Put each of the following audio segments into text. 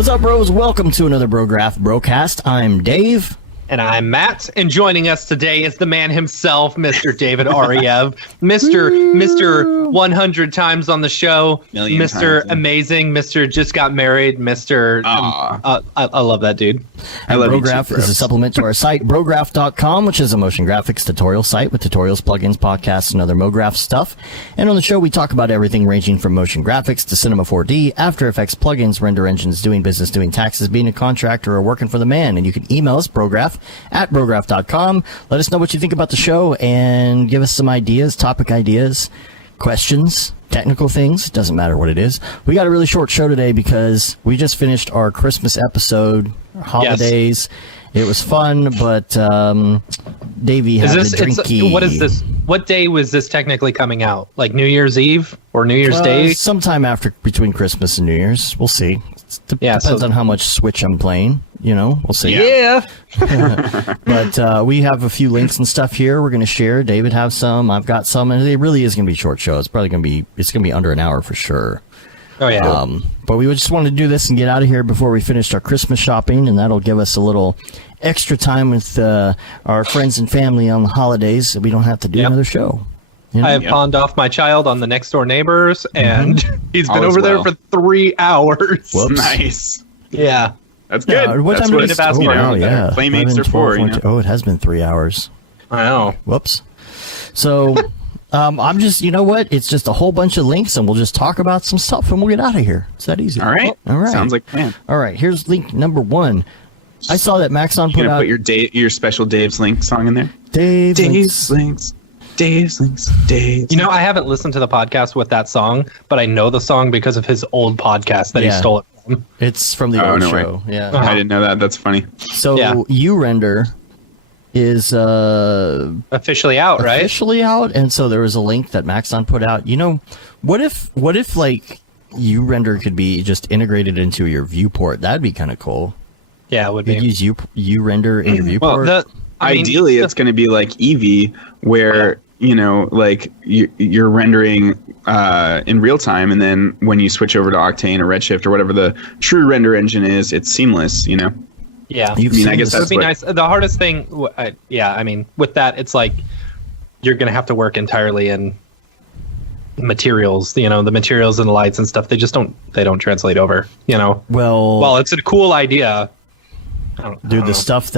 What's up, bros? Welcome to another Brograph Brocast. I'm Dave. And I'm Matt, and joining us today is the man himself, Mr. David Ariev, Mr. 100 times on the show, Mr. Amazing, Mr. Just Got Married, Mr. I love that dude. I love Brograph is a supplement to our site, Brograph.com, which is a motion graphics tutorial site with tutorials, plugins, podcasts, and other MoGraph stuff. And on the show, we talk about everything ranging from motion graphics to Cinema 4D, After Effects, plugins, render engines, doing business, doing taxes, being a contractor, or working for the man. And you can email us, Brograph@Brograph.com. Let us know what you think about the show and give us some ideas, topic ideas, questions, technical things. Doesn't matter what it is. We got a really short show today because we just finished our Christmas episode, holidays. Yes. It was fun, but Davey had the drinky. What is this? What day was this technically coming out? Like New Year's Eve or New Year's Day? Sometime between Christmas and New Year's. We'll see. Depends on how much Switch I'm playing. You know, we'll see. Yeah. But we have a few links and stuff here we're going to share. David have some. I've got some. And it really is going to be a short show. It's probably going to be under an hour for sure. Oh, yeah. But we just wanted to do this and get out of here before we finished our Christmas shopping. And that'll give us a little extra time with our friends and family on the holidays. So we don't have to do another show. You know? I have pawned off my child on the next door neighbors, and he's been over there for 3 hours. Whoops. Nice. Yeah. That's good. What That's time what is it? Playmates are for. It has been 3 hours. I know. Whoops. So, I'm just, you know what? It's just a whole bunch of links, and we'll just talk about some stuff, and we'll get out of here. It's that easy. All right. Sounds like a plan. All right. Here's link number 1. I saw that Maxon put out. Put your special Dave's Link song in there. Dave's Links. Dave's Links. You know, I haven't listened to the podcast with that song, but I know the song because of his old podcast that he stole it from. It's from the old show. Way. Yeah. I didn't know that. That's funny. So U-Render is officially out, right? Officially out, and so there was a link that Maxon put out. You know, what if like U-Render could be just integrated into your viewport? That'd be kind of cool. Yeah, it would be. You'd use U-Render in your viewport. Well, ideally, it's going to be like Eevee, where like you're rendering in real time, and then when you switch over to Octane or Redshift or whatever the true render engine is, it's seamless. Yeah. I guess that would be nice. The hardest thing, with that, it's like you're going to have to work entirely in materials. The materials and the lights and stuff. They don't translate over. Well, it's a cool idea. The stuff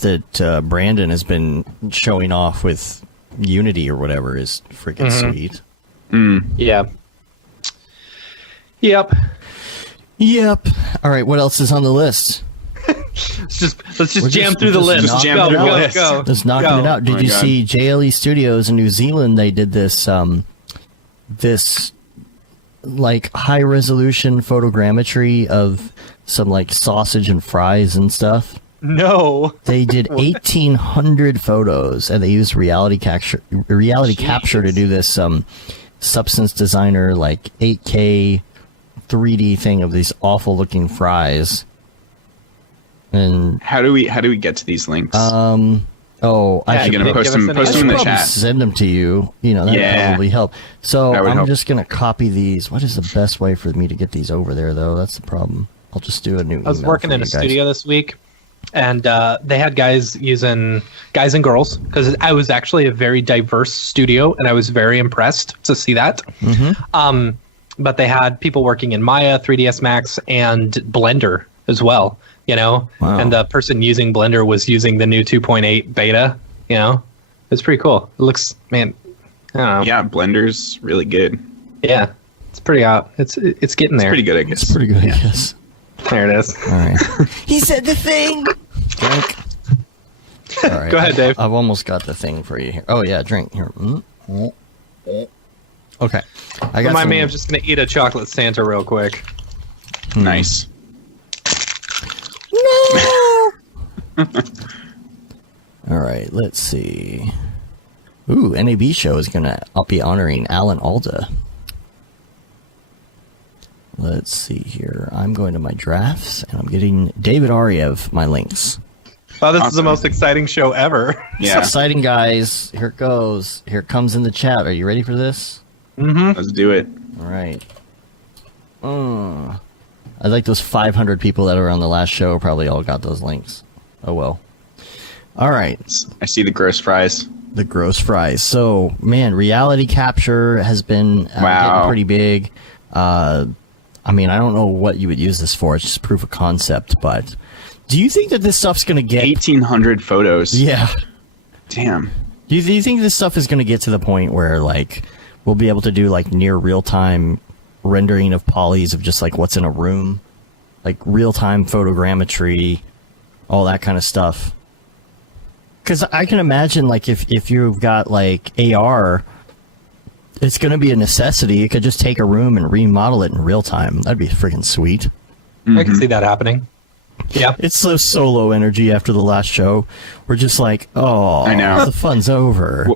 that Brandon has been showing off with Unity or whatever is freaking sweet. Yeah. Yep. All right. What else is on the list? let's just jam through the list. Just jam through the list. Go. Just knocking it out. Did you see JLE Studios in New Zealand? They did this like high resolution photogrammetry of some like sausage and fries and stuff. No. They did 1,800 photos, and they used reality capture to do this Substance Designer like 8K 3D thing of these awful looking fries. And how do we get to these links? I'm gonna post them in the chat. Send them to you. That would probably help. So I'm just gonna copy these. What is the best way for me to get these over there, though? That's the problem. I'll just do a new email. I was working in a studio this week, and they had guys and girls, because I was actually a very diverse studio, and I was very impressed to see that. Mm-hmm. But they had people working in Maya, 3ds Max, and Blender as well. Wow. And the person using Blender was using the new 2.8 beta. It's pretty cool. It looks, man, I don't know. Yeah, Blender's really good. Yeah, it's pretty out. It's getting there. It's pretty good, I guess. It's pretty good, I guess. There it is. All right. He said the thing. Drink. All right. Go ahead, Dave. I've almost got the thing for you here. Oh yeah, drink here. Okay. Remind me, I'm just gonna eat a chocolate Santa real quick. Nice. No. All right. Let's see. Ooh, NAB show is I'll be honoring Alan Alda. Let's see here. I'm going to my drafts, and I'm getting David Ariev my links. Oh, this is the most exciting show ever. Yeah. It's exciting, guys. Here it goes. Here it comes in the chat. Are you ready for this? Mm-hmm. Let's do it. All right. I like those 500 people that are on the last show probably all got those links. Oh, well. All right. I see the gross fries. The gross fries. So, man, reality capture has been getting pretty big. I mean, I don't know what you would use this for. It's just proof of concept. But do you think that this stuff's going to get 1,800 photos? Yeah. Damn. Do you think this stuff is going to get to the point where, like, we'll be able to do, like, near real-time rendering of polys of just, like, what's in a room? Like, real-time photogrammetry, all that kind of stuff. Because I can imagine, like, if you've got, like, AR, it's going to be a necessity. You could just take a room and remodel it in real time. That'd be freaking sweet. Mm-hmm. I can see that happening. Yeah. It's so solo energy after the last show. We're just like, oh, I know. The fun's over.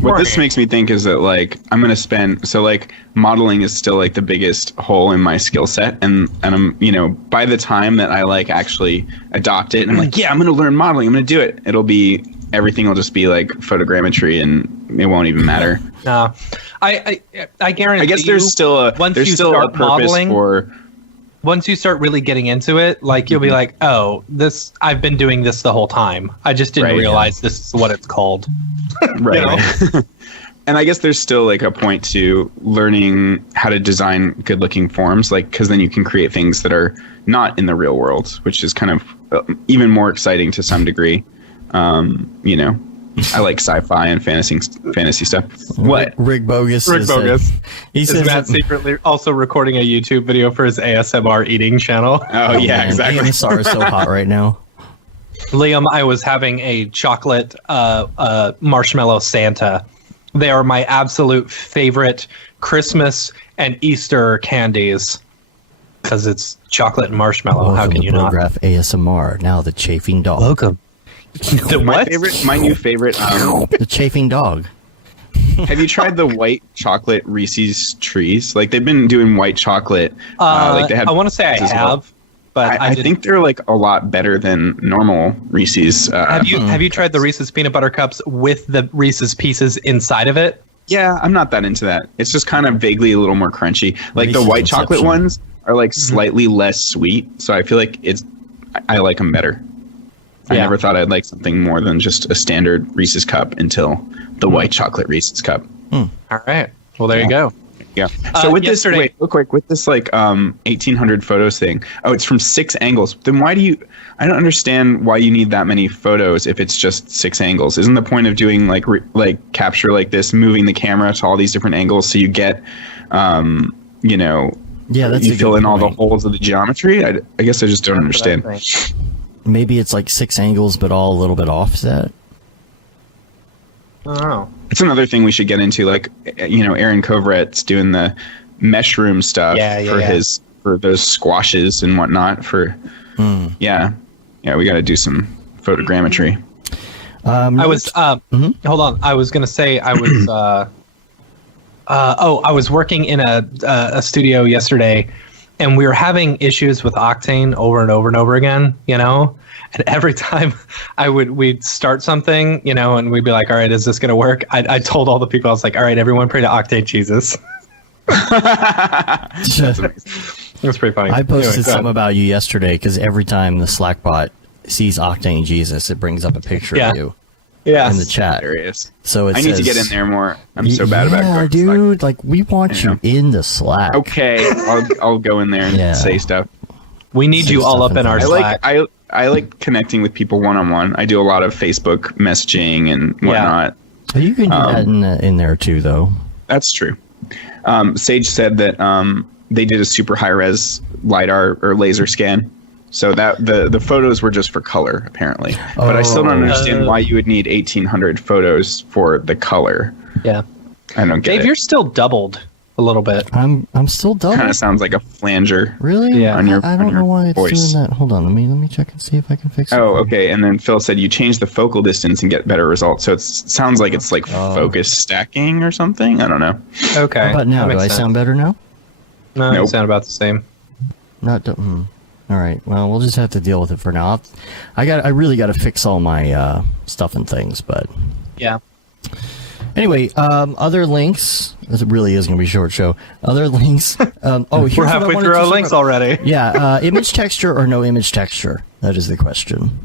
What this makes me think is that, like, I'm going to spend... So, like, modeling is still, like, the biggest hole in my skill set. And I'm, you know, by the time that I, like, actually adopt it, and I'm like, yeah, I'm going to learn modeling. I'm going to do it. It'll be... Everything will just be, like, photogrammetry, and it won't even matter. I guarantee I guess there's still a purpose modeling, for... Once you start really getting into it, like, you'll be like, oh, I've been doing this the whole time. I just didn't realize this is what it's called. Right. Right. And I guess there's still, like, a point to learning how to design good-looking forms, like, because then you can create things that are not in the real world, which is kind of even more exciting to some degree. You know, I like sci-fi and fantasy stuff. What? Rick Bogus. He says Matt secretly also recording a YouTube video for his ASMR eating channel. Oh yeah, man. Exactly. ASMR is so hot right now. Liam, I was having a chocolate marshmallow Santa. They are my absolute favorite Christmas and Easter candies because it's chocolate and marshmallow. Welcome How can you not? Brograph ASMR. Now the chafing dog. Welcome. My new favorite. The chafing dog. Have you tried the white chocolate Reese's trees? Like, they've been doing white chocolate. Like they had. I want to say I have, but I think they're, like, a lot better than normal Reese's. Have you tried the Reese's peanut butter cups with the Reese's pieces inside of it? Yeah, I'm not that into that. It's just kind of vaguely a little more crunchy. Like, Reese's the white chocolate ones are, like, slightly less sweet, so I feel like I like them better. I never thought I'd like something more than just a standard Reese's cup until the white chocolate Reese's cup. All right. Well, there you go. Yeah. So with this, wait, real quick, with this, like, 1,800 photos thing. Oh, it's from 6 angles. Then I don't understand why you need that many photos if it's just 6 angles. Isn't the point of doing, like, capture like this, moving the camera to all these different angles so you get, you know, you fill in all the holes of the geometry? I guess I just don't understand. Maybe it's like 6 angles, but all a little bit offset. I don't know. It's another thing we should get into. Like, you know, Aaron Kovret's doing the mesh room stuff for those squashes and whatnot. We got to do some photogrammetry. I was hold on. I was gonna say I was I was working in a studio yesterday. And we were having issues with Octane over and over and over again, you know? And every time we'd start something, you know, and we'd be like, all right, is this going to work? I told all the people, I was like, all right, everyone pray to Octane Jesus. That's amazing. It was pretty funny. I posted something about you yesterday because every time the Slack bot sees Octane Jesus, it brings up a picture of you. Yeah, in the chat. Hilarious. So I need to get in there more. I'm so bad about going to Slack. Dude, like, we want you in the Slack. Okay, I'll go in there and say stuff. We need you all up in our Slack. I like connecting with people one-on-one. I do a lot of Facebook messaging and whatnot. Yeah. You can do that in there too, though. That's true. Sage said that they did a super high-res LiDAR or laser scan. So that the photos were just for color, apparently. But I still don't understand why you would need 1,800 photos for the color. Yeah, I don't get it. Dave, you're still doubled a little bit. I'm still doubled. Kind of sounds like a flanger. Really? Yeah. I don't know why it's doing that. Hold on, let me check and see if I can fix it. Oh, okay. And then Phil said you change the focal distance and get better results. So it sounds like it's like focus stacking or something. I don't know. Okay. How about now? Do I sound better now? No, you sound about the same. All right. Well, we'll just have to deal with it for now. I really got to fix all my stuff and things, but yeah. Anyway, other links This really is going to be a short show. Other links. We're halfway through our links already. Yeah. Image texture or no image texture? That is the question.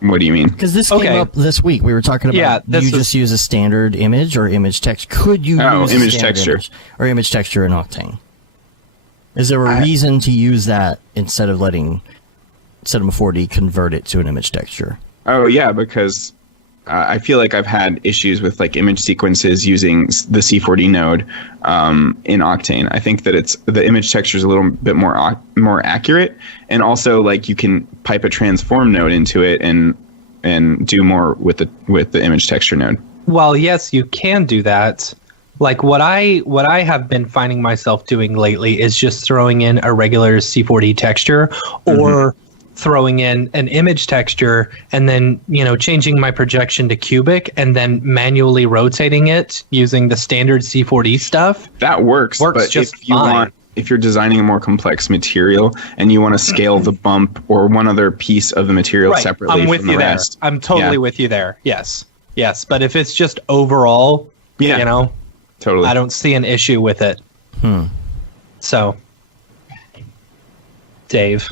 What do you mean? Because this came up this week. We were talking about just use a standard image or image text. Could you use image texture or image texture in Octane? Is there a reason to use that instead of letting Cinema 4D convert it to an image texture? Oh yeah, because I feel like I've had issues with like image sequences using the C4D node in Octane. I think that the image texture is a little bit more accurate, and also like you can pipe a transform node into it and do more with the image texture node. Well, yes, you can do that. Like what I have been finding myself doing lately is just throwing in a regular C4D texture or throwing in an image texture and then, changing my projection to cubic and then manually rotating it using the standard C4D stuff. That works but just if you fine. If you're designing a more complex material and you want to scale the bump or one other piece of the material separately I'm with from the you rest. there. I'm totally with you there. Yes. But if it's just overall, totally, I don't see an issue with it. So, Dave.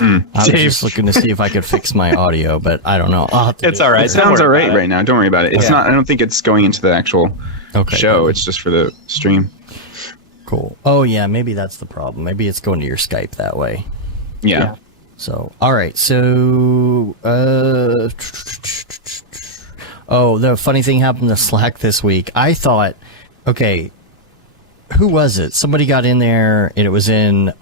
I was just looking to see if I could fix my audio, but I don't know. It's all right. It sounds all right right now. Don't worry about it. It's not. I don't think it's going into the actual show. Cool. It's just for the stream. Cool. Oh yeah, maybe that's the problem. Maybe it's going to your Skype that way. Yeah. So, all right. So, the funny thing happened to Slack this week. I thought, okay, who was it? Somebody got in there, and it was in.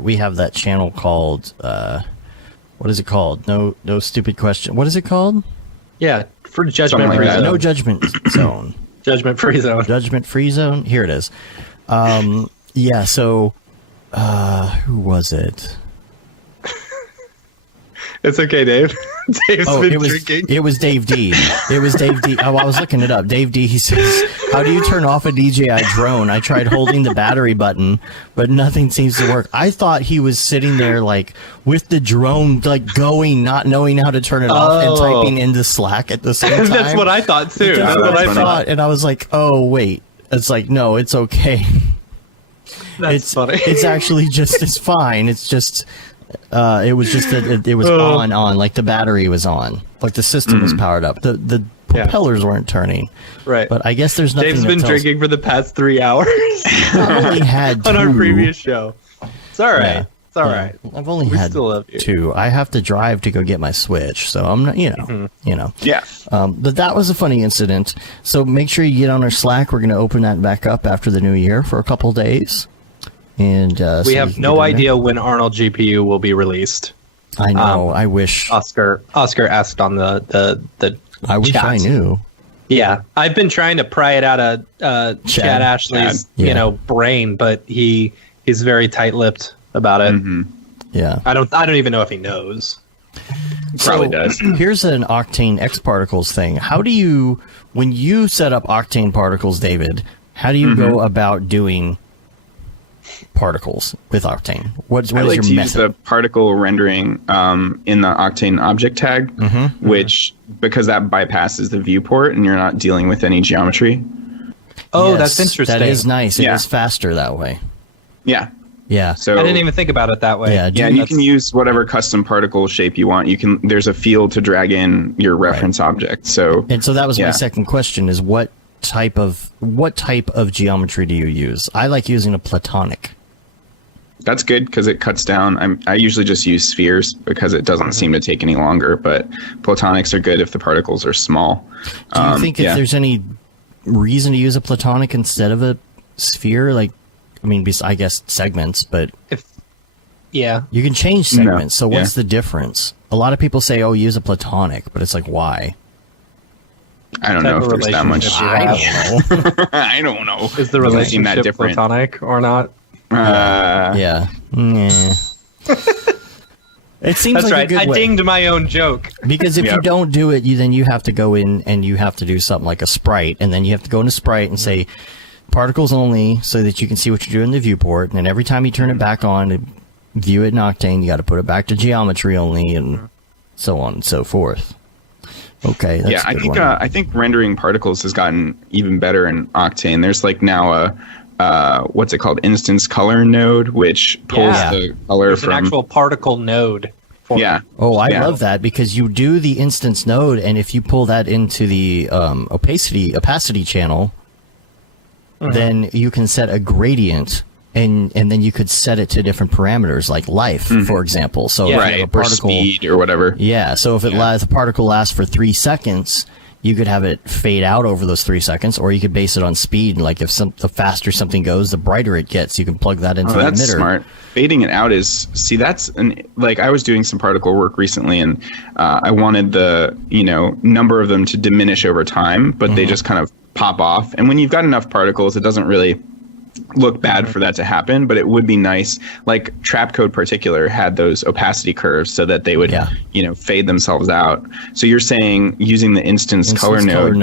We have that channel called. What is it called? No stupid question. What is it called? Yeah, for judgment free zone. No judgment zone. Judgment free zone. Judgment free zone. Here it is. Yeah. So, who was it? It's okay, Dave. Dave's been drinking. It was Dave D. It was Dave D. Oh, I was looking it up. Dave D. He says, "How do you turn off a DJI drone? I tried holding the battery button, but nothing seems to work." I thought he was sitting there like with the drone like going, not knowing how to turn it off, and typing into Slack at the same time. That's what I thought too. That's what I thought, and I was like, "Oh wait." It's like, no, it's okay. That's funny. It's actually just, it's fine. It's just, it was just that it was on, like the battery was on, like the system was powered up. The propellers weren't turning. Right. But I guess there's nothing. Dave's been drinking for the past 3 hours. I only had on our two. previous show. It's all right. Yeah. It's all right. I've only We had still love you. two. I have to drive to go get my Switch, so I'm not, Yeah. But that was a funny incident. So make sure you get on our Slack. We're going to open that back up after the new year for a couple days. And we have no idea when Arnold GPU will be released. I know. I wish Oscar asked on the I wish chat. I knew. Yeah, I've been trying to pry it out of Chad Ashley's brain, but he's very tight-lipped about it. Yeah, I don't even know if he knows. Probably does. Here's an Octane X Particles thing. How do you, when you set up Octane Particles, David? How do you go about doing particles with Octane? What is your method? Use the particle rendering in the Octane object tag, which because that bypasses the viewport and you're not dealing with any geometry. Oh, Yes, that's interesting. That is nice. It Yeah. is faster that way. Yeah. Yeah. So I didn't even think about it that way. Yeah, and you can use whatever custom particle shape you want. There's a field to drag in your reference object. So that was my second question: is what type of geometry do you use? I like using a platonic. that's good because it cuts down. I usually just use spheres because it doesn't seem to take any longer. But platonics are good if the particles are small. Do you think if there's any reason to use a platonic instead of a sphere? Like, I mean, I guess segments, but you can change segments. So what's the difference? A lot of people say, "Oh, use a platonic," but it's like, why? I don't know if there's that much. I don't know. I don't know. Is the relationship platonic or not? Yeah. It seems That's like right. a good I way. dinged my own joke. Because if you don't do it, then you have to go in and you have to do something like a sprite, and then you have to go into sprite and say particles only, so that you can see what you're doing in the viewport. And then every time you turn it back on to view it in Octane, you got to put it back to geometry only, and so on and so forth. Okay. That's Yeah, a good one. I think rendering particles has gotten even better in Octane. There's like now a what's it called, instance color node, which pulls the color There's from an actual particle node. Yeah. Oh, I love that, because you do the instance node, and if you pull that into the opacity channel, then you can set a gradient, and then you could set it to different parameters, like life, for example. So if you have a particle, or speed or whatever. Yeah, so if the particle lasts for 3 seconds, you could have it fade out over those 3 seconds, or you could base it on speed. Like if the faster something goes, the brighter it gets. You can plug that into the emitter. That's smart. Fading it out is, like I was doing some particle work recently, and I wanted the number of them to diminish over time, but they just kind of pop off. And when you've got enough particles, it doesn't really look bad for that to happen, but it would be nice. Like Trapcode Particular had those opacity curves so that they would fade themselves out. So you're saying using the instance color node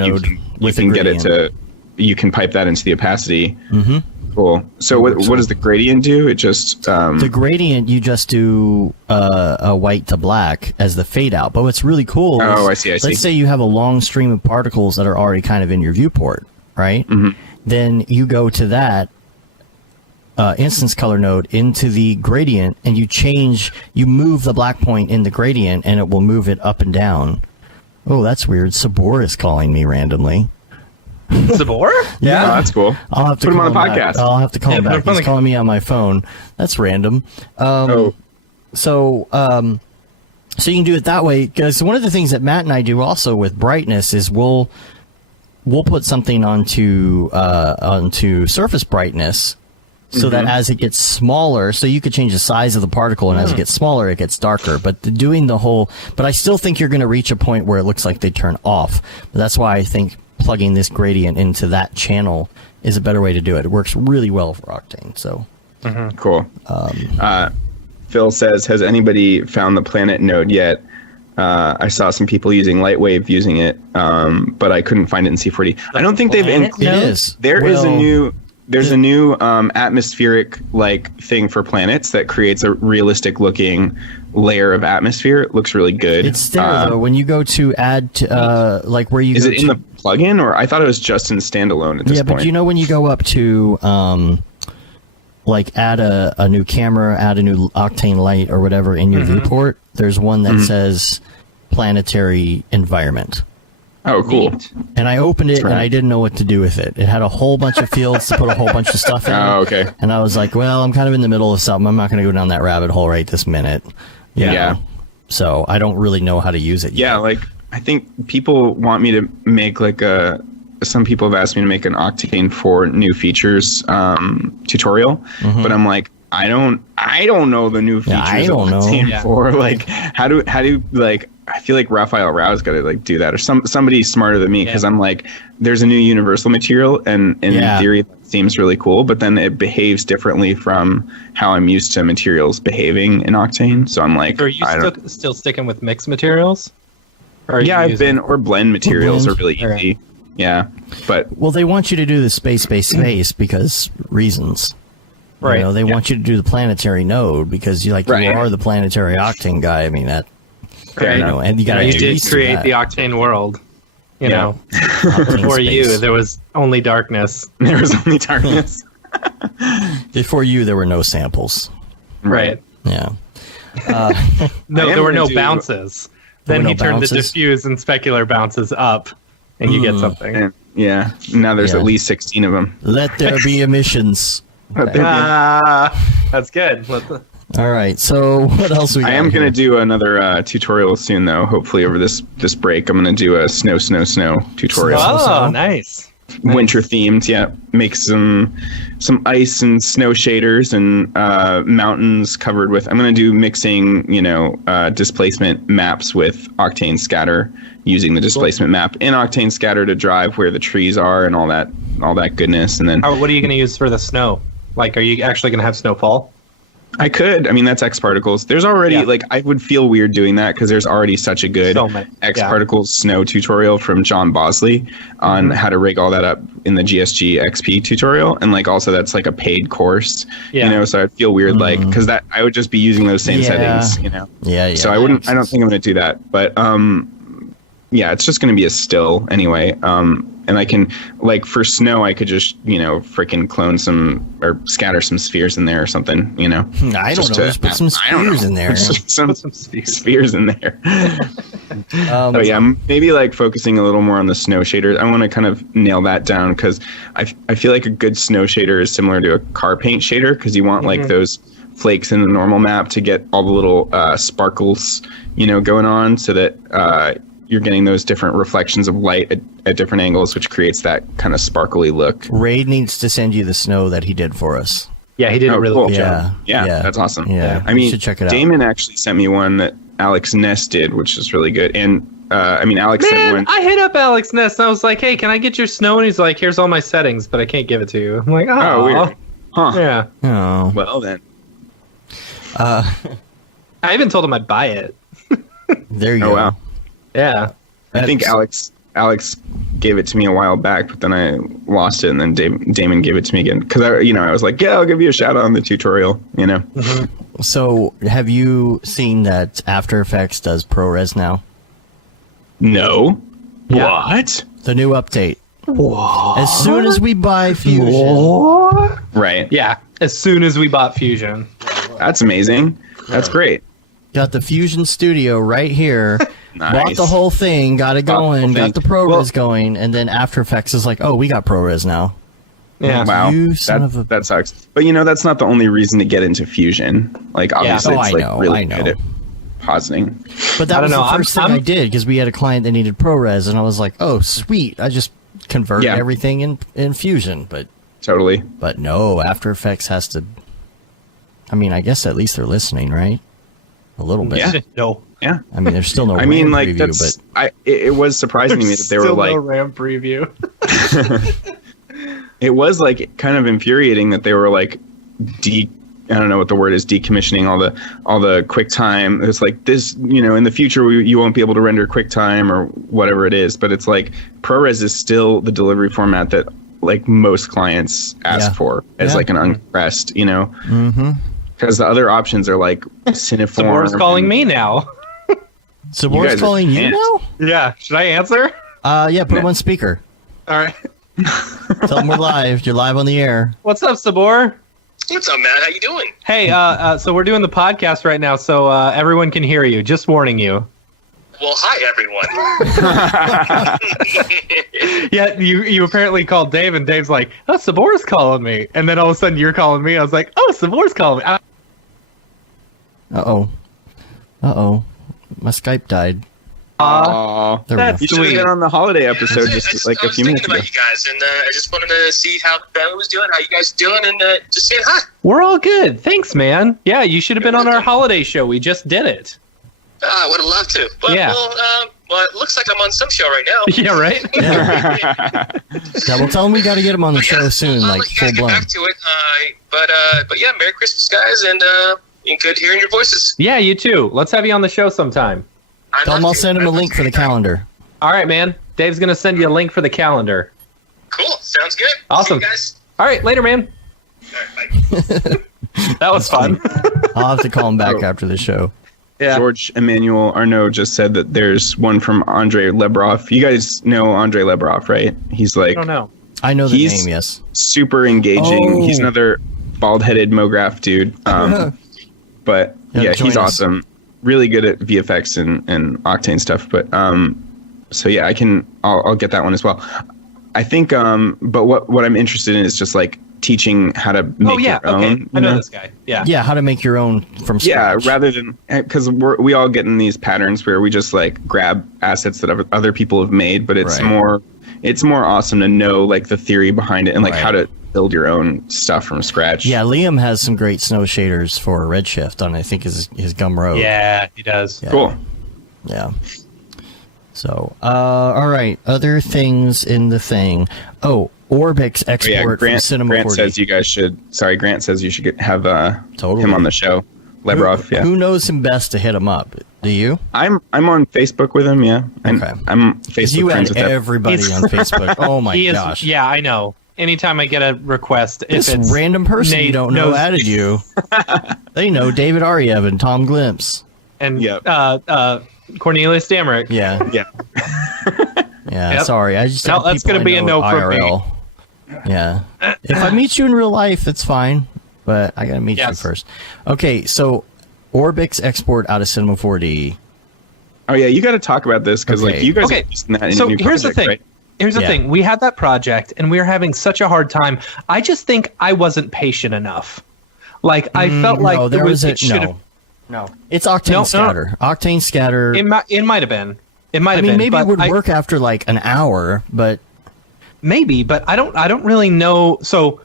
you can get it to, you can pipe that into the opacity. Cool. So what does the gradient do? It just the gradient, you just do a white to black as the fade out. But what's really cool is, I see. Let's say you have a long stream of particles that are already kind of in your viewport, right? Then you go to that instance color node into the gradient, and you move the black point in the gradient, and it will move it up and down. Oh, that's weird. Sabor is calling me randomly. Sabor? Yeah, that's cool. I'll have to put him call on the back. podcast. I'll have to call him back. He's calling me on my phone. That's random. So you can do it that way, because one of the things that Matt and I do also with brightness is we'll put something onto surface brightness, so that as it gets smaller, so you could change the size of the particle, and as it gets smaller, it gets darker. But but I still think you're going to reach a point where it looks like they turn off. But that's why I think plugging this gradient into that channel is a better way to do it. It works really well for Octane. So cool. Phil says, has anybody found the planet node yet? I saw some people using Lightwave using it, but I couldn't find it in C4D. I don't think they've included. It is. There's a new atmospheric thing for planets that creates a realistic looking layer of atmosphere. It looks really good. It's there though. When you go to add to, where you is it in the plugin, or I thought it was just in standalone at this point? Yeah, but when you go up to add a new camera, add a new Octane light or whatever in your viewport, there's one that says planetary environment. Oh, cool. And I opened it, and I didn't know what to do with it. It had a whole bunch of fields to put a whole bunch of stuff in. Oh, okay. And I was like, well, I'm kind of in the middle of something. I'm not going to go down that rabbit hole right this minute. Yeah. So I don't really know how to use it yet. Yeah, I think people want me to make some people have asked me to make an Octane 4 new features tutorial, but I'm like, I don't know the new features I don't of Octane 4. How do I feel like Raphael Rao's got to do that, or somebody smarter than me, because I'm like, there's a new universal material, and in theory that seems really cool, but then it behaves differently from how I'm used to materials behaving in Octane. So I'm like, so are you still sticking with mixed materials? Or blend materials are really easy. Right. Yeah, but they want you to do the space because reasons. Right. They want you to do the planetary node because you are the planetary Octane guy. I mean that. And you did create the Octane world. You know, before you, there was only darkness. There was only darkness. Before you, there were no samples. Right. Yeah. No, there were no bounces. Then he turned the diffuse and specular bounces up, and you get something. And, now there's at least 16 of them. Let there be emissions. That's good. All right. So what else we got? I am going to do another tutorial soon, though. Hopefully over this break, I'm going to do a snow tutorial. Oh, nice. Winter themed. Yeah. Make some ice and snow shaders and mountains covered with. I'm going to do mixing, displacement maps with Octane Scatter, using the displacement map in Octane Scatter to drive where the trees are and all that goodness. And then what are you going to use for the snow? Are you actually going to have snowfall? I could. I mean, that's X Particles. There's already, I would feel weird doing that because there's already such a good X Particles snow tutorial from John Bosley on how to rig all that up in the GSG XP tutorial. And, also that's a paid course, so I'd feel weird, because that I would just be using those same settings, Yeah. So I don't think I'm going to do that. But yeah, it's just going to be a still anyway. And I can, like, for snow, I could just, freaking clone some or scatter some spheres in there or something, I don't know. Just put some spheres in there. some spheres in there. So yeah, maybe like focusing a little more on the snow shaders. I want to kind of nail that down because I feel like a good snow shader is similar to a car paint shader because you want like those flakes in the normal map to get all the little sparkles, going on so that you're getting those different reflections of light at different angles, which creates that kind of sparkly look. Ray needs to send you the snow that he did for us. Yeah, he did a really cool good job. Yeah, that's awesome. Yeah, I mean, you should check it out. Damon actually sent me one that Alex Ness did, which is really good. And Alex sent one. I hit up Alex Ness and I was like, "Hey, can I get your snow?" And he's like, "Here's all my settings, but I can't give it to you." I'm like, "Oh, weird. Huh? Yeah. Oh, well then." I even told him I'd buy it. There you go. Oh wow. Yeah. I think Alex gave it to me a while back, but then I lost it, and then Damon gave it to me again because I was like, yeah, I'll give you a shout out on the tutorial, So, have you seen that After Effects does ProRes now? No. Yeah. What? The new update. What? As soon as we buy Fusion. What? Right. Yeah. As soon as we bought Fusion. That's amazing. That's great. Got the Fusion Studio right here. Nice. Bought the whole thing, got it going, got the ProRes going, and then After Effects is like, oh, we got ProRes now. Yeah. Wow. You son of a... That sucks. But that's not the only reason to get into Fusion. Like obviously it's really good at positing. But that was the first thing I did because we had a client that needed ProRes, and I was like, oh, sweet. I just converted everything in Fusion, but totally. But no, After Effects has to. I mean, I guess at least they're listening, right? A little bit. Yeah. No. Yeah. I mean, there's still no. Preview, but it was surprising to me that they were like no RAM preview. It was like kind of infuriating that they were like I don't know what the word is, decommissioning all the QuickTime. It's like this, in the future you won't be able to render QuickTime or whatever it is, but it's like ProRes is still the delivery format that like most clients ask for as like an uncompressed, Mm-hmm. Because the other options are like Cineform. Sabor's calling me now. Sabor's calling you now? Yeah. Should I answer? Yeah, put him on speaker. All right. Tell him we're live. You're live on the air. What's up, Sabor? What's up, Matt? How you doing? Hey, so we're doing the podcast right now, so everyone can hear you. Just warning you. Well, hi, everyone. Yeah, you apparently called Dave, and Dave's like, oh, Sabor's calling me. And then all of a sudden you're calling me. I was like, oh, Sabor's calling me. Uh-oh. My Skype died. That's you should have been on the holiday episode just like a few minutes ago. I was thinking about you guys, and I just wanted to see how the family was doing, how you guys doing, and just saying hi. We're all good. Thanks, man. Yeah, you should have been on our holiday show. We just did it. I would have loved to. But, well, it looks like I'm on some show right now. Yeah, right? Yeah, well, tell him we got to get him on the show soon, I'll like let you guys full blown. Get back to it. But yeah, Merry Christmas, guys, and good hearing your voices. Yeah, you too. Let's have you on the show sometime. Tell him I'll send him a link for the calendar. All right, man. Dave's going to send you a link for the calendar. Cool. Sounds good. Awesome. See you guys. All right, later, man. All right, bye. That was fun. I'll have to call him back after the show. Yeah. George Emmanuel Arnaud just said that there's one from Andre Lebroff. You guys know Andre Lebroff, right? He's like, I don't know. I know the name, yes. Super engaging. Oh. He's another bald-headed MoGraph dude. But yeah, he's awesome. Really good at VFX and Octane stuff. But so yeah, I'll get that one as well. I think but what I'm interested in is just like teaching how to make your own. Okay. I know this guy. Yeah. Yeah, how to make your own from scratch. Yeah, rather than because we all get in these patterns where we just like grab assets that other people have made, but it's more awesome to know like the theory behind it and like how to build your own stuff from scratch. Yeah, Liam has some great snow shaders for Redshift on I think his Gumroad. Yeah, he does. Yeah. Cool. Yeah. So, all right, other things in the thing. Oh, Orbix export from Cinema 4D. Grant says you guys should. Sorry, Grant says you should have him on the show. Lebroff, Who knows him best to hit him up? Do you? I'm on Facebook with him. Yeah, okay. I'm Facebook friends with everybody on Facebook. Oh my gosh. Yeah, I know. Anytime I get a request, this if it's random person Nate you don't know added you. They know David Ariev and Tom Glimpse. And Cornelius Damrick. Yeah. Yeah. Yeah. Yep. Sorry, I just No, that's gonna be a no for me. Yeah. If I meet you in real life, it's fine, but I gotta meet you first. Okay, so Orbix export out of Cinema 4D. Oh yeah, you got to talk about this because like you guys are using that in so a new here's project, the thing. right? Here's the thing. We had that project, and we were having such a hard time. I just think I wasn't patient enough. Like I felt like no, it should have. No, it's Octane Scatter. Octane Scatter. It might have been. It might have been. Maybe it would work after like an hour, but maybe. But I don't really know. So,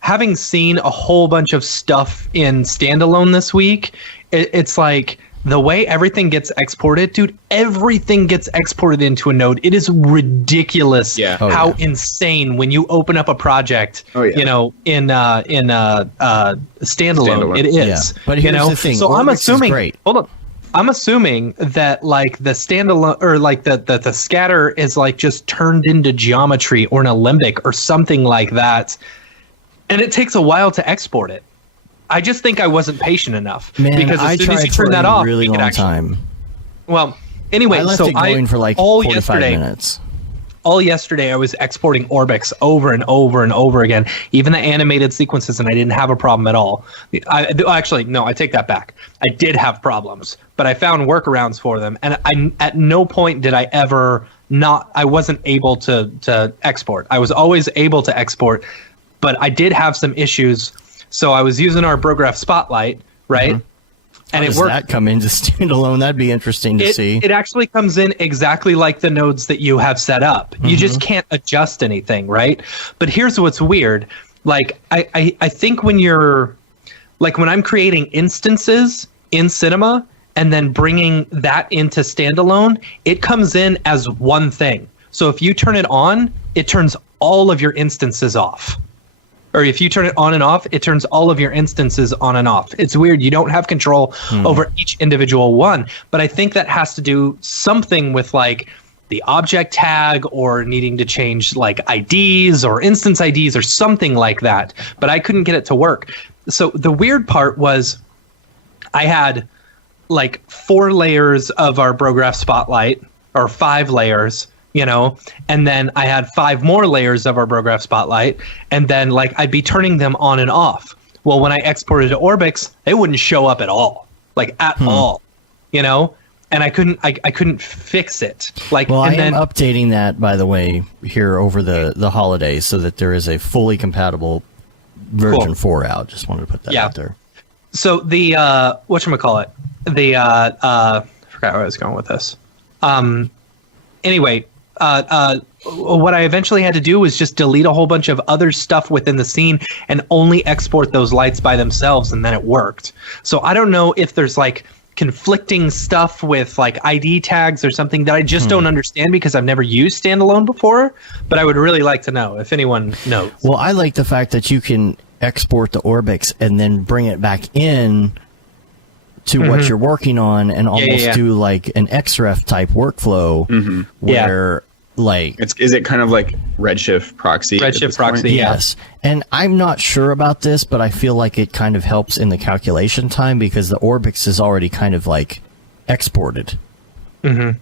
having seen a whole bunch of stuff in standalone this week, it's like the way everything gets exported, dude. Everything gets exported into a node. It is ridiculous how insane when you open up a project. You know, in standalone, it is. Yeah. But here's the thing. So Orbix I'm assuming. Great. Hold on. I'm assuming that like the standalone or like the scatter is like just turned into geometry or an alembic or something like that, and it takes a while to export it. I just think I wasn't patient enough because as soon as you turn that off, really long time. Well, anyway, I left it going for like 45 minutes. All yesterday, I was exporting Orbix over and over and over again, even the animated sequences, and I didn't have a problem at all. Actually, no, I take that back. I did have problems, but I found workarounds for them, and at no point did I ever I wasn't able to export. I was always able to export, but I did have some issues. So I was using our Brograph Spotlight, right? Mm-hmm. And How does that come into standalone? That'd be interesting to see. It actually comes in exactly like the nodes that you have set up. You just can't adjust anything, right? But here's what's weird. Like, I think when I'm creating instances in Cinema and then bringing that into standalone, it comes in as one thing. So if you turn it on, it turns all of your instances off. Or if you turn it on and off, it turns all of your instances on and off. It's weird. You don't have control over each individual one. But I think that has to do something with like the object tag or needing to change like IDs or instance IDs or something like that. But I couldn't get it to work. So the weird part was I had like 4 layers of our Brograph Spotlight or 5 layers. And then I had 5 more layers of our Brograph Spotlight, and then like I'd be turning them on and off. Well, when I exported to Orbix, they wouldn't show up at all, like at all, and I couldn't fix it. Like, well, I am updating that, by the way, here over the holidays, so that there is a fully compatible version 4 out. Just wanted to put that out there. So the whatchamacallit, I forgot where I was going with this. Anyway. What I eventually had to do was just delete a whole bunch of other stuff within the scene and only export those lights by themselves, and then it worked. So I don't know if there's like conflicting stuff with like ID tags or something that I just don't understand because I've never used standalone before, but I would really like to know if anyone knows. Well, I like the fact that you can export the Orbix and then bring it back in to what you're working on and almost do like an XREF type workflow where like is it kind of like Redshift proxy? Redshift proxy, yes. And I'm not sure about this, but I feel like it kind of helps in the calculation time because the Orbix is already kind of like exported. I'm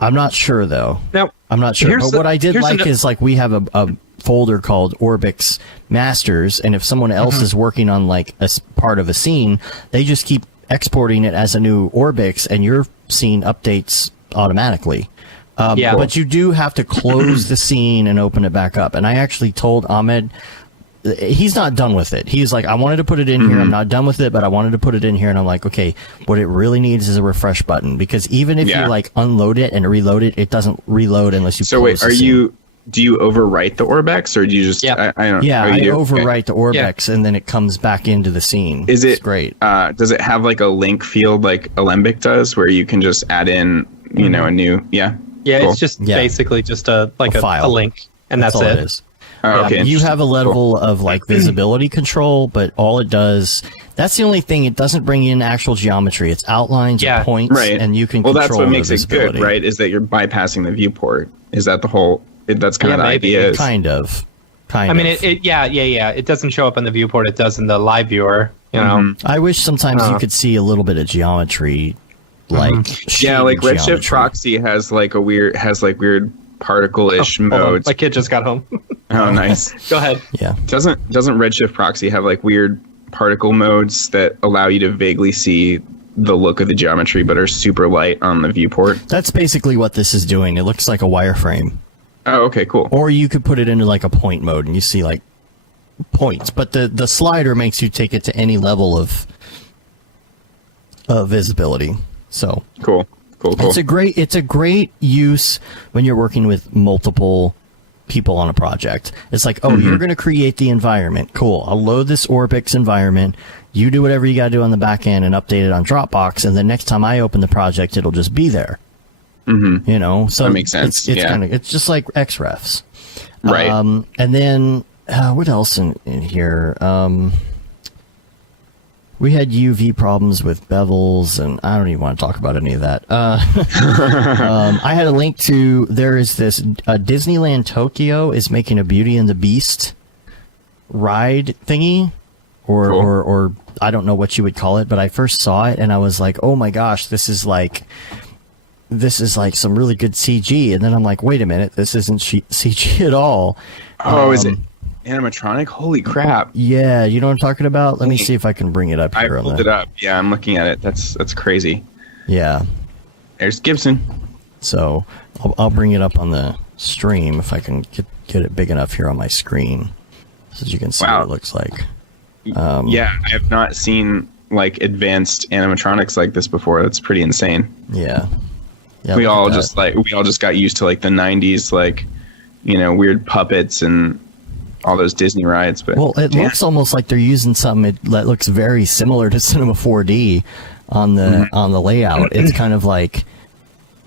not sure though. Now, I'm not sure. But what I did like is like we have a folder called Orbix Masters, and if someone else is working on like a part of a scene, they just keep exporting it as a new Orbix, and your scene updates automatically. But you do have to close the scene and open it back up. And I actually told Ahmed, he's not done with it. He's like, I wanted to put it in here. I'm not done with it, but I wanted to put it in here. And I'm like, okay, what it really needs is a refresh button, because even if you like unload it and reload it, it doesn't reload unless you close the scene. Do you overwrite the Orbix, or do you just? I don't. I overwrite the Orbix, and then it comes back into the scene. It's great? Does it have like a link field like Alembic does, where you can just add in, a new? Yeah. Yeah, cool. It's just basically just a file. A link, and that's it. It is. Okay. You have a level of like visibility control, but all it does, that's the only thing, it doesn't bring in actual geometry. It's outlines or points, and you can control that's what makes it good, right? Is that you're bypassing the viewport. Is that the whole, that's kind of the idea. Kind of. I mean, it doesn't show up in the viewport. It does in the live viewer, I wish sometimes you could see a little bit of geometry like like Redshift geometry. Proxy has like weird particle-ish modes. My kid just got home. Oh, nice. Go ahead. Yeah. Doesn't Redshift Proxy have like weird particle modes that allow you to vaguely see the look of the geometry but are super light on the viewport? That's basically what this is doing. It looks like a wireframe. Oh, okay, cool. Or you could put it into like a point mode and you see like points, but the slider makes you take it to any level of visibility. So Cool. it's a great use when you're working with multiple people on a project. It's like, you're going to create the environment. Cool. I'll load this Orbix environment. You do whatever you got to do on the back end and update it on Dropbox. And the next time I open the project, it'll just be there. Mm-hmm. You know, so that makes sense. It's just like Xrefs. Right. And then what else in here? We had UV problems with bevels, and I don't even want to talk about any of that. I had a link to, there is this, Disneyland Tokyo is making a Beauty and the Beast ride thingy, or I don't know what you would call it, but I first saw it, and I was like, oh my gosh, this is like some really good CG, and then I'm like, wait a minute, this isn't CG at all. Oh, is it animatronic? Holy crap. Yeah, you know what I'm talking about? Let me see if I can bring it up here. I pulled it up. Yeah, I'm looking at it. That's crazy. Yeah. There's Gibson. So I'll bring it up on the stream if I can get it big enough here on my screen so that you can see what it looks like. Yeah, I have not seen like advanced animatronics like this before. That's pretty insane. Yeah. We all just got used to like the 90s, like, you know, weird puppets and all those Disney rides. But it looks almost like they're using something that looks very similar to Cinema 4D on the layout. It's kind of like,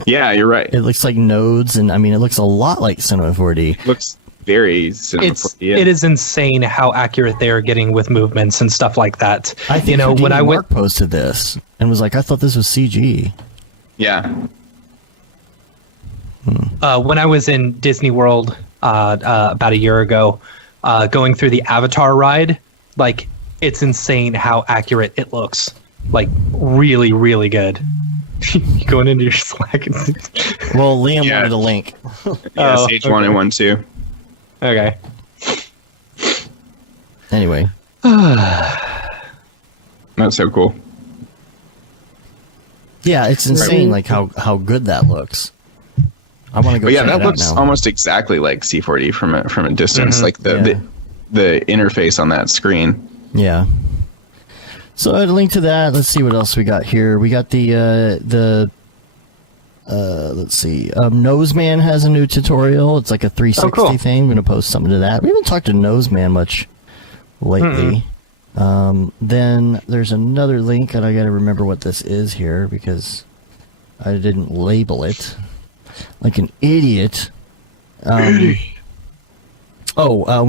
yeah, you're right. It looks like nodes, and I mean, it looks a lot like Cinema 4D. It looks very Cinema 4D. Yeah. It is insane how accurate they are getting with movements and stuff like that. I think when Mark posted this and was like, I thought this was CG. Yeah. When I was in Disney World about a year ago, going through the Avatar ride, like, it's insane how accurate it looks. Like, really, really good. Going into your Slack. Well, Liam wanted a link. Yeah, Sage wanted one too. Okay. Anyway. That's so cool. Yeah, it's insane, like how good that looks. I want to go. But yeah, check that it looks out now. almost exactly like C4D from a distance. Mm-hmm. Like the interface on that screen. Yeah. So I had a link to that. Let's see what else we got here. We got the let's see. Noseman has a new tutorial. It's like a 360 thing. I'm going to post something to that. We haven't talked to Noseman much lately. Then there's another link, and I got to remember what this is here because I didn't label like an idiot. We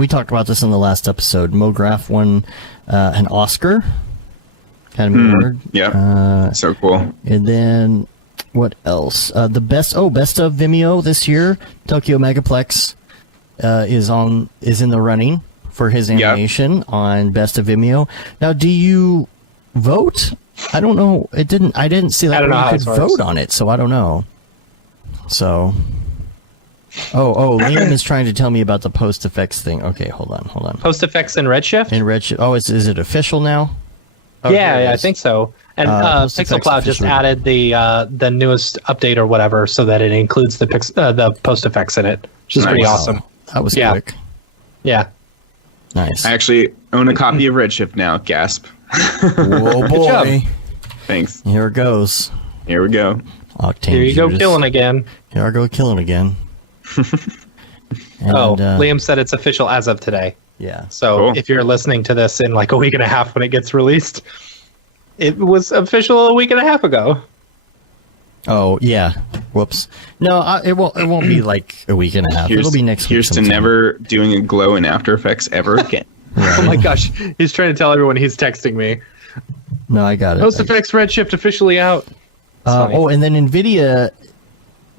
talked about this in the last episode. Brograph won an Oscar Academy Award. Yeah, so cool. And then what else? The best of Vimeo this year. Tokyo Megaplex is in the running for his animation on best of Vimeo. Now, do you vote? I don't know. I didn't see that you could vote on it, so I don't know. So, Liam is trying to tell me about the post effects thing. Okay, hold on. Post effects in Redshift? In Redshift. Oh, is it official now? Oh, yeah, I think so. And Pixel Cloud just added the newest update or whatever, so that it includes the post effects in it, which is pretty awesome. That was quick. Yeah. Nice. I actually own a copy of Redshift now. Gasp. Whoa, boy. Thanks. Here it goes. Here we go. Octane Here you go, killing again. Here I go killing again. Liam said it's official as of today. Yeah. So if you're listening to this in like a week and a half when it gets released, it was official a week and a half ago. Oh yeah. Whoops. No, it won't be like a week and a half. It'll be next week. Here's to never doing a glow in After Effects ever again. Right. Oh my gosh, he's trying to tell everyone he's texting me. No, I got it. Post Effects Redshift officially out. And then NVIDIA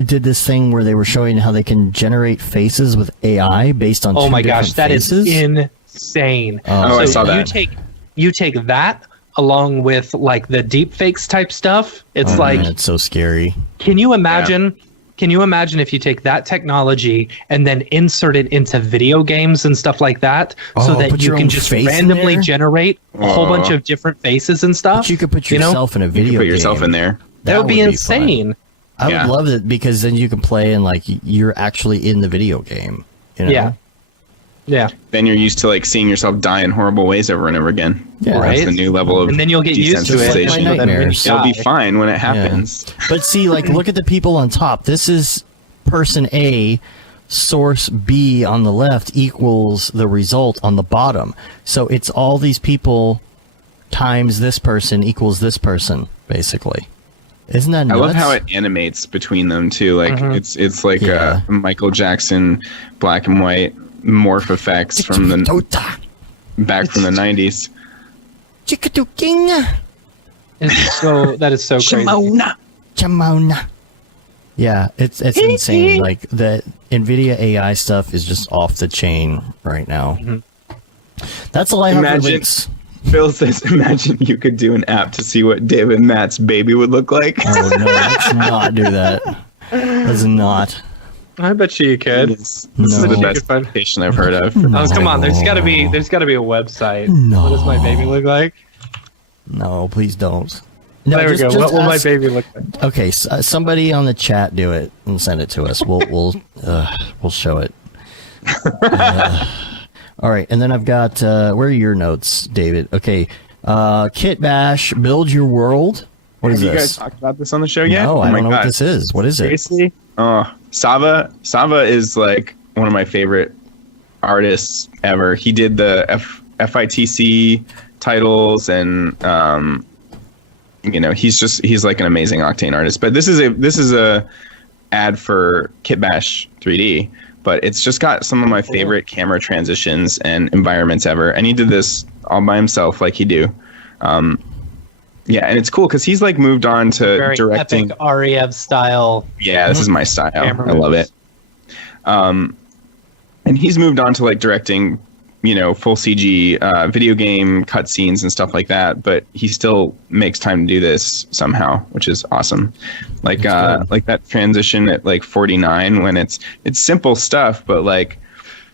did this thing where they were showing how they can generate faces with AI based on oh my gosh, that faces. is insane. I saw that. You take that along with like the deep fakes type stuff. It's Man, it's so scary. can you imagine? Can you imagine if you take that technology and then insert it into video games and stuff like that, so that put you your can own just face in randomly there? generate a whole bunch of different faces and stuff? But you could put you know? yourself in a You video can put yourself game. in there. That would be fun. insane. I Yeah. would love it because then you can play and like you're actually in the video game. You know? Yeah. Yeah. Then you're used to like seeing yourself die in horrible ways over and over again. Yeah. That's Right. the new level of And then you'll get used to it. desensitization. Like my So then when you nightmares. It'll be die- fine when it happens. But see, like, look at the people on top. This is person A, source B on the left equals the result on the bottom. So it's all these people times this person equals this person, basically. Isn't that I nuts? love how it animates between them too. Like it's like Yeah. Michael Jackson black and white morph effects from the Tota. back from the 90s. Chickadoo-king. That is so crazy. Chamona. Yeah, it's insane. Like the NVIDIA AI stuff is just off the chain right now. That's all I have for Imagine- links. Phil says, "Imagine you could do an app to see what David and Matt's baby would look like." Oh no, let's not do that. Let's not. I bet you could. This No. is the But you best could find- application I've heard of. Oh, come on. There's got to be a website. No. What does my baby look like? No, please don't. No, There we go. What will my ask- baby look like? Okay, somebody on the chat do it and send it to us. We'll show it. All right, and then I've got where are your notes, David? Okay, Kit Bash, build your world. What is Have you guys this? talked about this on the show yet? No, Oh I my don't know what God. this is. What is it? Seriously? Oh, Sava is like one of my favorite artists ever. He did the FITC titles, and he's like an amazing Octane artist. But this is a ad for Kitbash 3D, but it's just got some of my favorite camera transitions and environments ever. And he did this all by himself, like he do. Yeah, and it's cool because he's like moved on to Very directing. epic REF style. Yeah, this is my style. Camera I love moves. it. And he's moved on to like directing, full CG video game cutscenes and stuff like that. But he still makes time to do this somehow, which is awesome. Like that transition at like 49 when it's simple stuff, but like,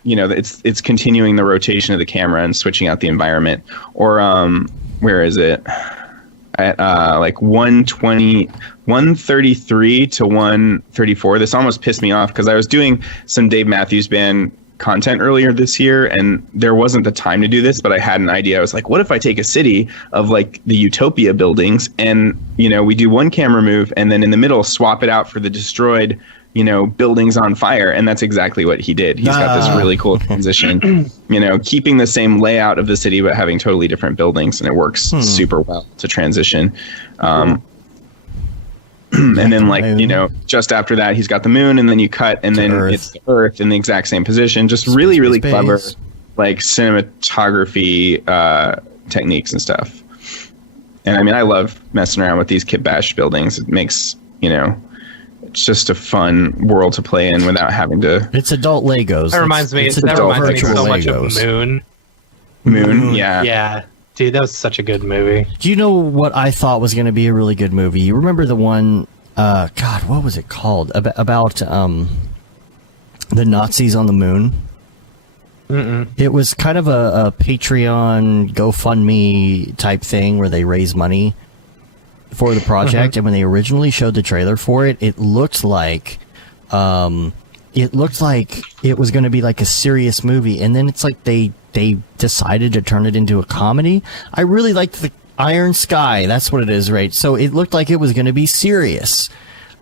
it's continuing the rotation of the camera and switching out the environment. Or where is it? At like 133 to 134. This almost pissed me off because I was doing some Dave Matthews Band content earlier this year and there wasn't the time to do this, but I had an idea. I was like, what if I take a city of like the Utopia buildings and, we do one camera move and then in the middle swap it out for the destroyed, buildings on fire. And that's exactly what he did. He's got this really cool transition, keeping the same layout of the city, but having totally different buildings. And it works super well to transition. And then just after that, he's got the moon and then you cut and then Earth. it's the Earth in the exact same position. Just really, really clever, like cinematography techniques and stuff. And I mean, I love messing around with these Kitbash buildings. It makes, it's just a fun world to play in without having to. It's adult Legos. That reminds me so virtual much Legos. of Moon. Moon, yeah. Yeah. Dude, that was such a good movie. Do you know what I thought was going to be a really good movie? You remember the one, God, what was it called? About the Nazis on the moon? Mm-mm. It was kind of a Patreon, GoFundMe type thing where they raise money for the project. And when they originally showed the trailer for it, it looked like it was going to be like a serious movie. And then it's like they decided to turn it into a comedy. I really liked the Iron Sky. That's what it is, right? So it looked like it was going to be serious.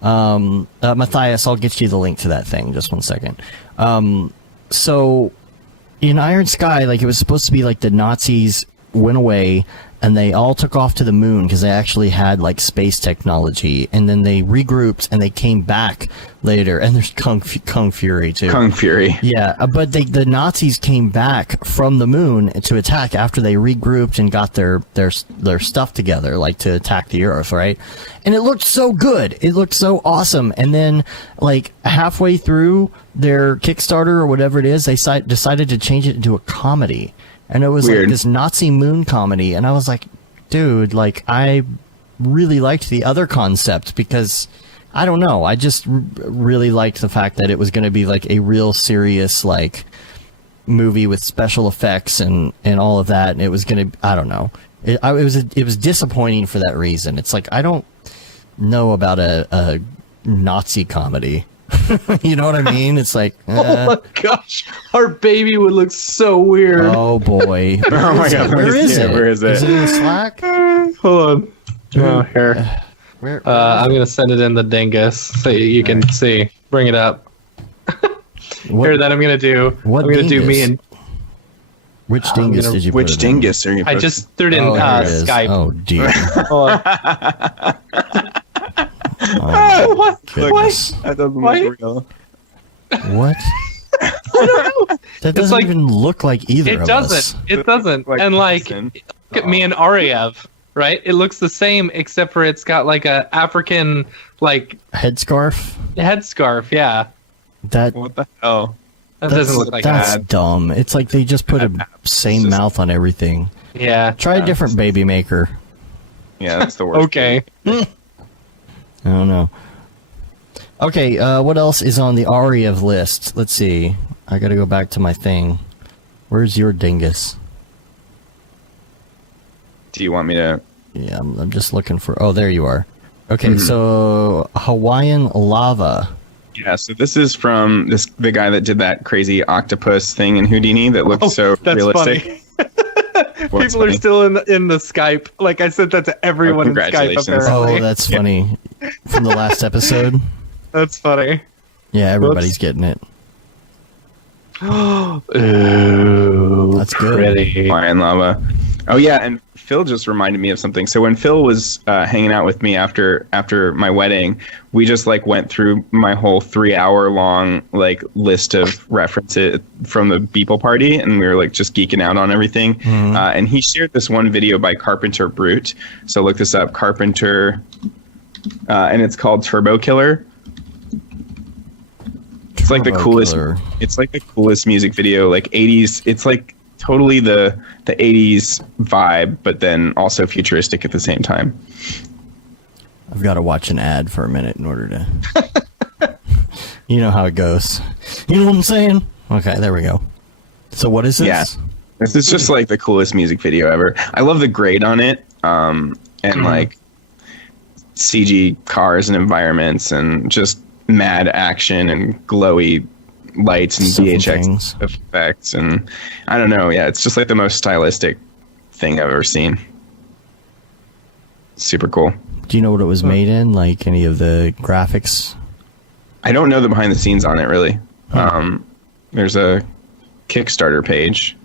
Matthias, I'll get you the link to that thing. Just one second. So in Iron Sky, like it was supposed to be like the Nazis went away and they all took off to the moon because they actually had like space technology, and then they regrouped and they came back later. And there's Kung Fury too. Kung Fury. Yeah, but the Nazis came back from the moon to attack after they regrouped and got their stuff together, like to attack the Earth, right? And it looked so good. It looked so awesome. And then, like halfway through their Kickstarter or whatever it is, they decided to change it into a comedy. And it was Weird. like this Nazi moon comedy, and I was like, dude, like, I really liked the other concept because, I don't know, I just really liked the fact that it was going to be like a real serious, like, movie with special effects and all of that, and it was going to, I don't know. It was disappointing for that reason. It's like, I don't know about a Nazi comedy. You know what I mean? It's like, oh my gosh, our baby would look so weird. Oh boy. Oh my god, Where is it? Where is it? Is it in the Slack? Hold on. Oh, here. Where I'm gonna send it in the dingus so you can see. Bring it up. Here, that I'm gonna do. What I'm gonna do dingus? me and. Which dingus did you put Which it dingus are you? I just threw it in here it is. Skype. Oh dear. Hold on. Oh, What? goodness. That doesn't Why? look real. What? That doesn't like- even look like either It of doesn't. us. It doesn't. Like And like, Jason. look at me and Ariev, right? It looks the same except for it's got like a African like Headscarf? headscarf. Yeah, That What the hell? that doesn't look like that's that. dumb. It's like they just put a same just- mouth on everything. Yeah. Try a different baby maker. Yeah, that's the worst. Okay. I don't know. Okay, what else is on the Ariev list? Let's see. I gotta go back to my thing. Where's your dingus? Do you want me to? Yeah, I'm just looking for... Oh, there you are. Okay, so Hawaiian lava. Yeah, so this is from the guy that did that crazy octopus thing in Houdini that looked so That's realistic. funny. What's People are funny? still in the Skype. Like I sent that to everyone in Skype. Congratulations. Apparently. Oh, that's funny. From the last episode. That's funny. Yeah, everybody's getting it. Ooh, That's good. pretty. Hawaiian lava. Oh yeah, and Phil just reminded me of something. So when Phil was hanging out with me after my wedding, we just like went through my whole 3-hour long like list of references from the Beeple party, and we were like just geeking out on everything. And he shared this one video by Carpenter Brute. So look this up, Carpenter, and it's called Turbo Killer. It's like the Turbo coolest. Killer. It's like the coolest music video, like 80s. It's like totally the 80s vibe, but then also futuristic at the same time. I've got to watch an ad for a minute in order to... You know how it goes. You know what I'm saying? Okay, there we go. So what is this? Yeah. This is just like the coolest music video ever. I love the grade on it, and like CG cars and environments and just mad action and glowy lights and Stuff and VHX things. effects, and I don't know. Yeah, it's just like the most stylistic thing I've ever seen. Super cool. Do you know what it was made in? Like any of the graphics? I don't know the behind the scenes on it really. There's a Kickstarter page.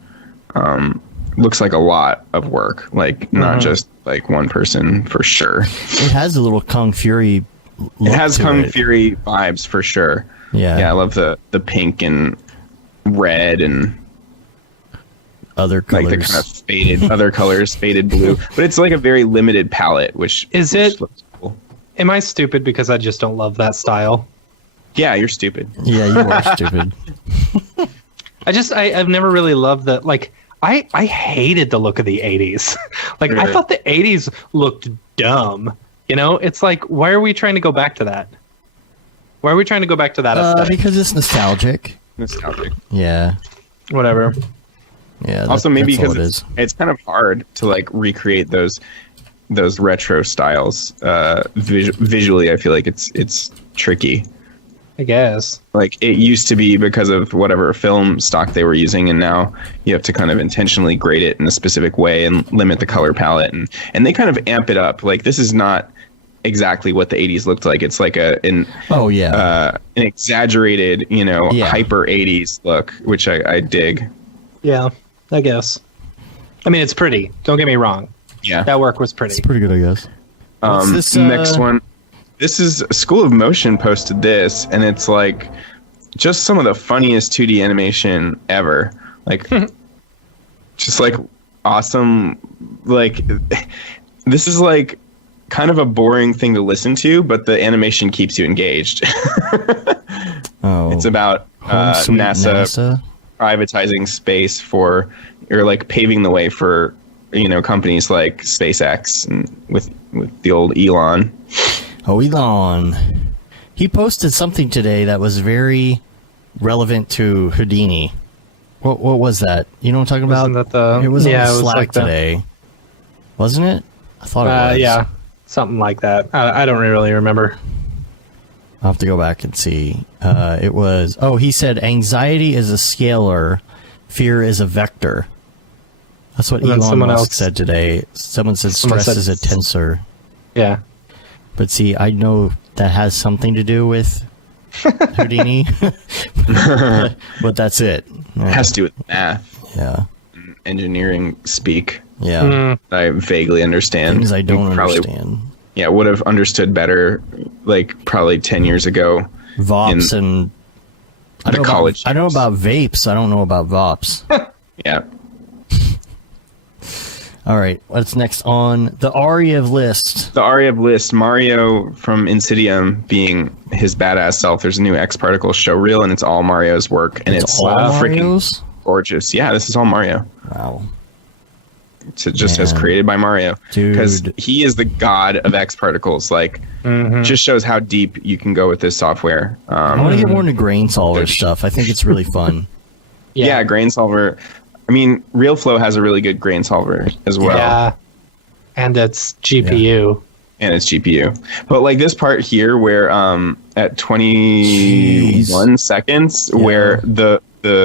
Looks like a lot of work, like not just like one person for sure. It has a little Kung Fury look It has to Kung it. Fury vibes for sure. Yeah. Yeah, I love the pink and red and Other colors. like the kind of faded other colors, faded blue. But it's like a very limited palette, which Is which it- looks cool. Am I stupid because I just don't love that style? Yeah, you're stupid. Yeah, you are stupid. I've never really loved the like. I hated the look of the 80s. Like I Really? thought the 80s looked dumb. You know, it's like why are we trying to go back to that? Why are we trying to go back to that aesthetic? Because it's nostalgic. Nostalgic. Yeah. Whatever. Yeah. Also, maybe that's all because it is. it's kind of hard to like recreate those retro styles visually. I feel like it's tricky. I guess. Like it used to be because of whatever film stock they were using, and now you have to kind of intentionally grade it in a specific way and limit the color palette, and they kind of amp it up. Like this is not exactly what the 80s looked like. It's like an exaggerated, hyper 80s look, which I dig. Yeah, I guess. I mean, it's pretty. Don't get me wrong. Yeah. That work was pretty. It's pretty good, I guess. What's this, Next one. This is School of Motion posted this, and it's like just some of the funniest 2D animation ever. Like, just like awesome. Like, this is like kind of a boring thing to listen to, but the animation keeps you engaged. Oh. It's about Home Sweet NASA privatizing space or like paving the way for companies like SpaceX and with the old Elon. Oh, Elon. He posted something today that was very relevant to Houdini. What was that? You know what I'm talking about? Wasn't that it was on it was Slack like today. Wasn't it? I thought it was. Yeah, something like that. I don't really remember. I'll have to go back and see. It was... Oh, he said anxiety is a scalar, fear is a vector. That's what Elon Musk said today. Someone said stress is a tensor. Yeah. But see, I know that has something to do with Houdini. but that's it. It has to do with math. Yeah. Engineering speak. Yeah. I vaguely understand. Things I don't understand. Yeah, would have understood better, like, probably 10 years ago. VOPs and... I know about vapes. I don't know about VOPs. Yeah. All right, what's next on the Ariev list? The Ariev list, Mario from Insidium being his badass self. There's a new X Particle show reel, and it's all Mario's work, and it's freaking gorgeous. Yeah, this is all Mario. Wow. It just as created by Mario, because he is the god of X Particles. Like, just shows how deep you can go with this software. I want to get more into grain solver stuff. I think it's really fun. Yeah, grain solver. I mean, RealFlow has a really good grain solver as well. Yeah, and it's GPU. Yeah. And it's GPU. But like this part here where at 21 seconds where the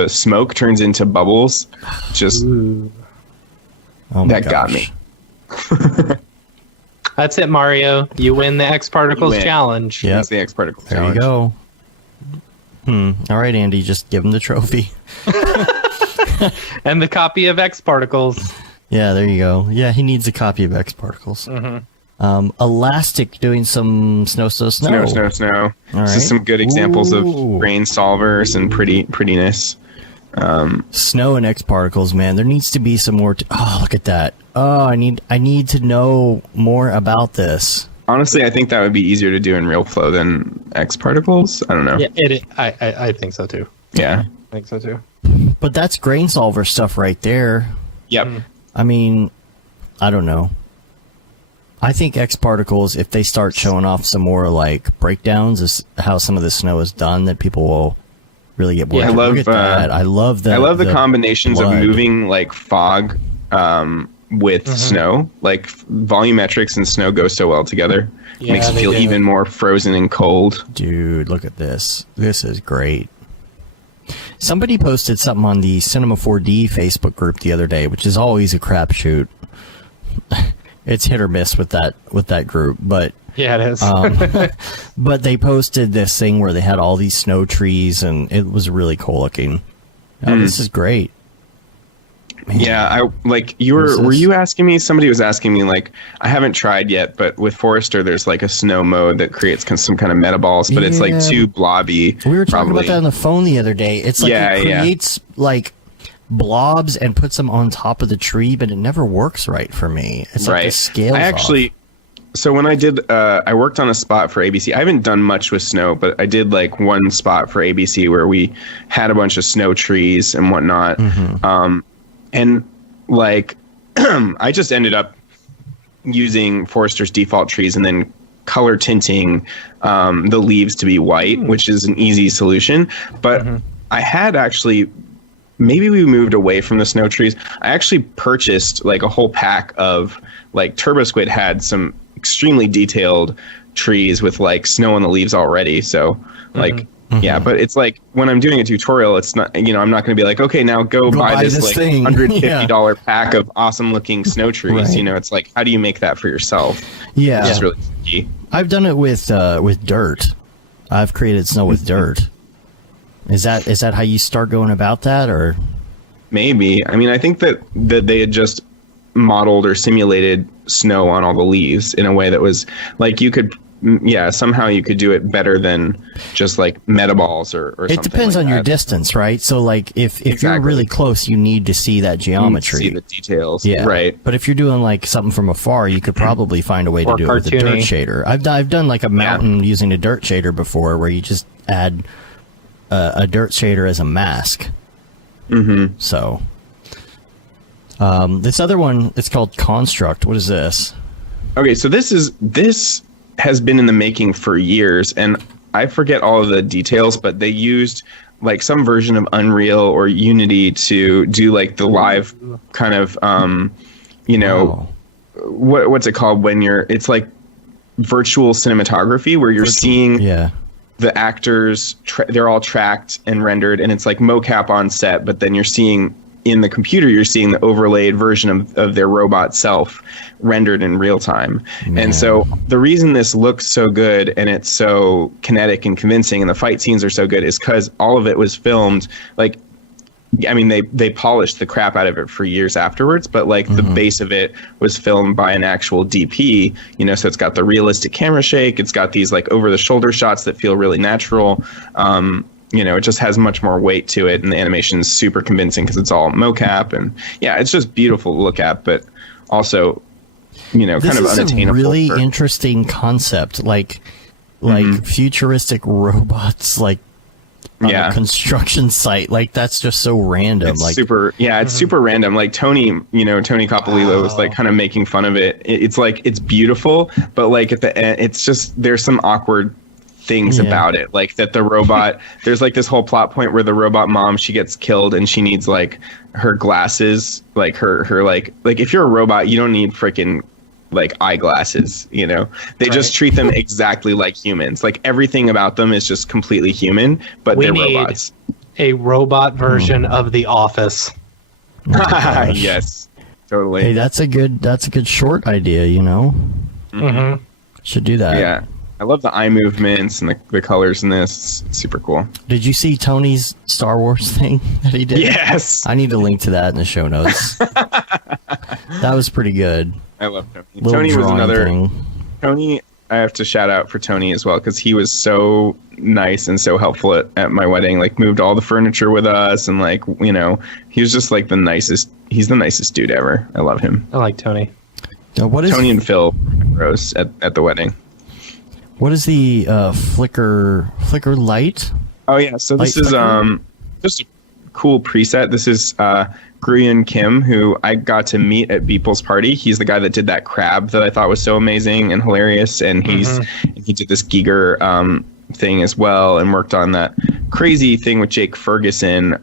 smoke turns into bubbles, just that got me. That's it, Mario. You win the X Particles challenge. Yeah, the X Particles challenge. There you go. All right, Andy, just give him the trophy. And the copy of X Particles. Yeah, there you go. Yeah, he needs a copy of X Particles. Elastic doing some snow. All right. This is some good examples of grain solvers and prettiness. Snow and X Particles, man. There needs to be some more. Oh, look at that. Oh, I need to know more about this. Honestly, I think that would be easier to do in RealFlow than X Particles. I don't know. Yeah, I think so too. Yeah, I think so too. But that's grain solver stuff right there. Yep. I mean, I don't know. I think X Particles, if they start showing off some more like breakdowns of how some of the snow is done, that people will really get bored. Yeah, Look at that. I love the combinations of moving like fog with snow. Like volumetrics and snow go so well together. It makes you feel even more frozen and cold. Dude, look at this. This is great. Somebody posted something on the Cinema 4D Facebook group the other day, which is always a crapshoot. It's hit or miss with that group, but yeah, it is. But they posted this thing where they had all these snow trees, and it was really cool looking. Oh, this is great. Man. Yeah, were you asking me? Somebody was asking me, like, I haven't tried yet, but with Forester, there's like a snow mode that creates some kind of metaballs, but it's like too blobby. We were talking about that on the phone the other day. It's like it creates like blobs and puts them on top of the tree, but it never works right for me. It's like the scale. So when I did, I worked on a spot for ABC. I haven't done much with snow, but I did like one spot for ABC where we had a bunch of snow trees and whatnot. And like, I just ended up using Forester's default trees and then color tinting the leaves to be white, which is an easy solution. But I had actually, maybe we moved away from the snow trees. I actually purchased like a whole pack of like TurboSquid had some extremely detailed trees with like snow on the leaves already. So like, yeah, but it's like when I'm doing a tutorial, it's not, I'm not going to be like, okay, now go buy this like thing. $150 pack of awesome looking snow trees. Right. It's like, how do you make that for yourself? Yeah. It's really tricky. I've done it with dirt. I've created snow with dirt. Is that how you start going about that, or? Maybe. I mean, I think that they had just modeled or simulated snow on all the leaves in a way that was like you could, somehow you could do it better than just like metaballs or something. It depends on your distance, right? So like if you're really close, you need to see that geometry. See the details. Yeah. Right. But if you're doing like something from afar, you could probably find a way to do it with a dirt shader. I've done like a mountain using a dirt shader before, where you just add a dirt shader as a mask. So This other one, it's called Construct. What is this? Okay, so this has been in the making for years, and I forget all of the details, but they used like some version of Unreal or Unity to do like the live kind of, what's it called when it's like virtual cinematography where you're seeing the actors, they're all tracked and rendered, and it's like mocap on set, but then you're seeing in the computer, you're seeing the overlaid version of their robot self rendered in real time. Man. And so the reason this looks so good and it's so kinetic and convincing and the fight scenes are so good is because all of it was filmed like, I mean, they polished the crap out of it for years afterwards, but like the base of it was filmed by an actual DP, so it's got the realistic camera shake. It's got these like over the shoulder shots that feel really natural. It just has much more weight to it, and the animation is super convincing because it's all mocap, and it's just beautiful to look at, but also, kind of unattainable. This is a really interesting concept, like futuristic robots, like on a construction site. Like that's just so random. It's it's super random. Like Tony Coppolillo was like kind of making fun of it. It's like it's beautiful, but like at the end, it's just there's some awkward things about it, like that the robot there's like this whole plot point where the robot mom, she gets killed and she needs like her glasses, like her like if you're a robot you don't need freaking like eyeglasses, they just treat them exactly like humans. Like everything about them is just completely human, but they're robots. A robot version of The Office. Yes, totally. Hey, that's a good short idea, should do that. Yeah, I love the eye movements and the colors in this. It's super cool. Did you see Tony's Star Wars thing that he did? Yes. I need to link to that in the show notes. That was pretty good. I love Tony. Tony was another thing. Tony, I have to shout out for Tony as well, because he was so nice and so helpful at my wedding. Like moved all the furniture with us, and like, he was just like the nicest. He's the nicest dude ever. I love him. I like Tony. What is Tony and Phil Rose at the wedding? What is the flicker light? Oh yeah, so this is just a cool preset. This is Gruyen Kim, who I got to meet at Beeple's party. He's the guy that did that crab that I thought was so amazing and hilarious, and he did this Giger thing as well, and worked on that crazy thing with Jake Ferguson.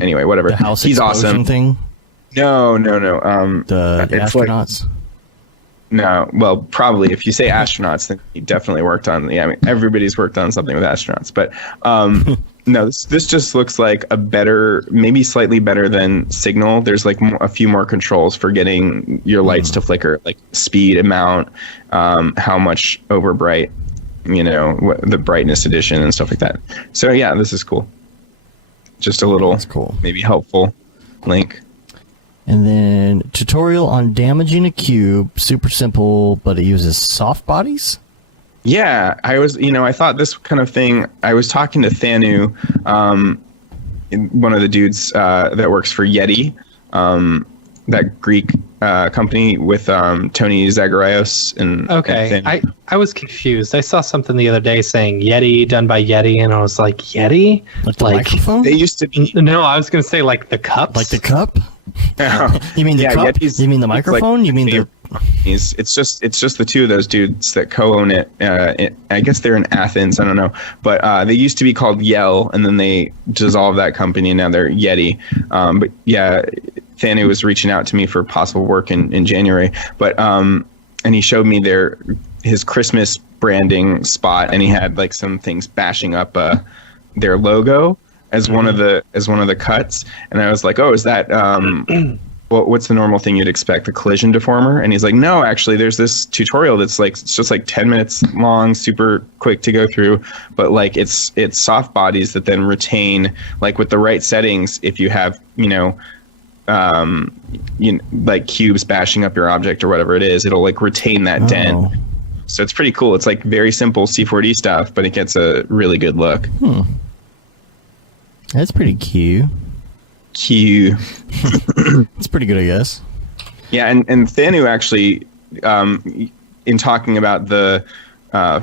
Anyway, whatever. The house he's awesome. Thing? No. The astronauts. No, well, probably if you say astronauts, then he definitely worked on. Yeah, I mean, everybody's worked on something with astronauts, but no, this just looks like a better, maybe slightly better than Signal. There's like a few more controls for getting your lights to flicker, like speed, amount, how much over bright, the brightness addition and stuff like that. So yeah, this is cool. Just a little, that's cool, maybe helpful link. And then tutorial on damaging a cube, super simple, but it uses soft bodies. Yeah, I thought this kind of thing. I was talking to Thanu, one of the dudes that works for Yeti, that Greek company with Tony Zagarios and. Okay, and I was confused. I saw something the other day saying Yeti done by Yeti, and I was like, Yeti, like the microphone. They used to be. No, I was going to say like the cups, like the cup. You mean the cup? Yeti's, you mean the microphone? You mean the? It's just the two of those dudes that co-own it. I guess they're in Athens. I don't know, but they used to be called Yell, and then they dissolved that company, and now they're Yeti. But yeah, Thanu was reaching out to me for possible work in January, but and he showed me his Christmas branding spot, and he had like some things bashing up their logo as one of the cuts, and I was like, oh, is that what's the normal thing you'd expect, a collision deformer? And he's like, no, actually there's this tutorial that's like, it's just like 10 minutes long, super quick to go through, but like it's soft bodies that then retain, like with the right settings, if you have like cubes bashing up your object or whatever it is, it'll like retain that dent. So it's pretty cool. It's like very simple C4D stuff, but it gets a really good look. That's pretty cute. It's pretty good, I guess. Yeah, and Thanu actually, in talking about the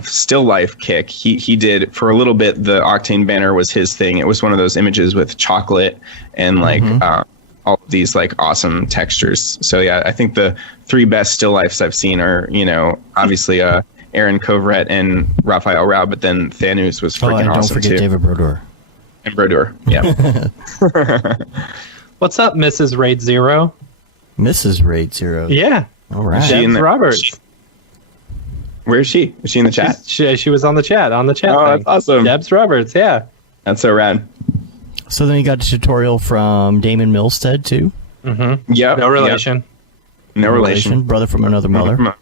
still life kick, he did for a little bit. The Octane banner was his thing. It was one of those images with chocolate and like all of these like awesome textures. So yeah, I think the 3 best still lifes I've seen are, obviously Aaron Kovret and Raphael Rao, but then Thanos was freaking awesome too. Don't forget David Brodeur. And Brodeur, yeah. What's up, Mrs. Raid Zero? Mrs. Raid Zero. Yeah. All right. Debs Roberts. Where is she? Is she in the chat? She was on the chat. Oh, thing. That's awesome. Debs Roberts, yeah. That's so rad. So then you got a tutorial from Damon Milstead too. Mm-hmm. Yeah. No relation. Yep. No relation. Brother from another mother.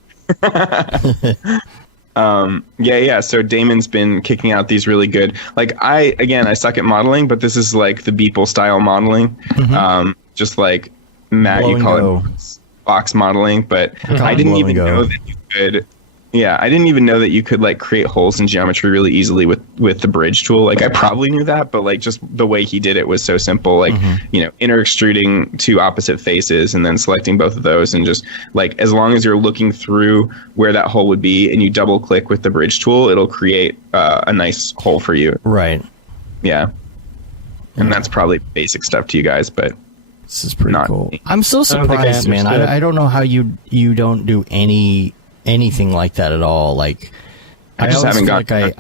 Yeah. So Damon's been kicking out these really good. Like I suck at modeling, but this is like the Beeple style modeling. Mm-hmm. Just like Matt, you call it box modeling, but I didn't even know that you could. Yeah, I didn't even know that you could like create holes in geometry really easily with the bridge tool. Like I probably knew that, but like just the way he did it was so simple. Like, inner extruding 2 opposite faces and then selecting both of those, and just like as long as you're looking through where that hole would be and you double click with the bridge tool, it'll create a nice hole for you. Right. Yeah. And that's probably basic stuff to you guys, but this is pretty cool. I'm so surprised, man. I don't know how you don't do anything like that at all. Like I just haven't got I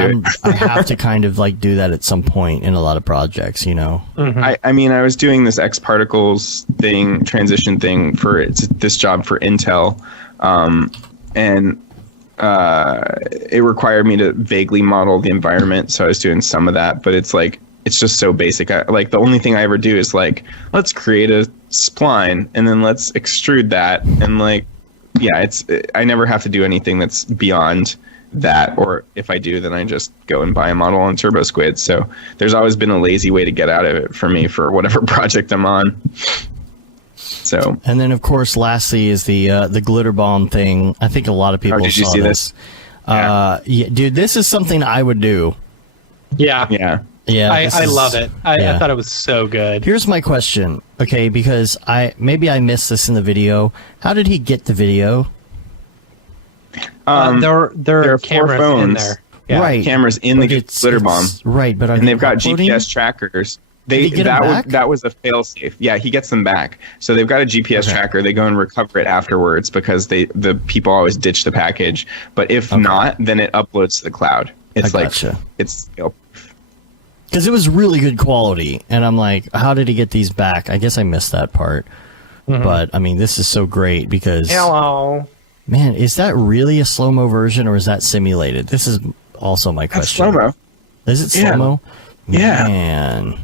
have to kind of like do that at some point in a lot of projects, I mean, I was doing this X particles thing, transition thing for this job for Intel, and it required me to vaguely model the environment, so I was doing some of that, but it's just so basic. Like the only thing I ever do is like, let's create a spline and then let's extrude that, and like, yeah, I never have to do anything that's beyond that, or if I do, then I just go and buy a model on TurboSquid. So there's always been a lazy way to get out of it for me for whatever project I'm on. So, and then of course, lastly is the glitter bomb thing. I think a lot of people did you saw see this. Yeah, dude, this is something I would do. Yeah. I love it. I thought it was so good. Here's my question, okay? Because maybe I missed this in the video. How did he get the video? There are cameras 4 phones, in there. Yeah. Right, cameras in the glitter bomb. Right, but they've got GPS trackers. That was a failsafe. Yeah, he gets them back. So they've got a GPS tracker. They go and recover it afterwards because the people always ditch the package. But if not, then it uploads to the cloud. It's it's because it was really good quality, and I'm like, how did he get these back? I guess I missed that part. But I mean, this is so great because man, is that really a slow-mo version or is that simulated? This is also my question. That's slow-mo. Is it slow-mo? Yeah. Man,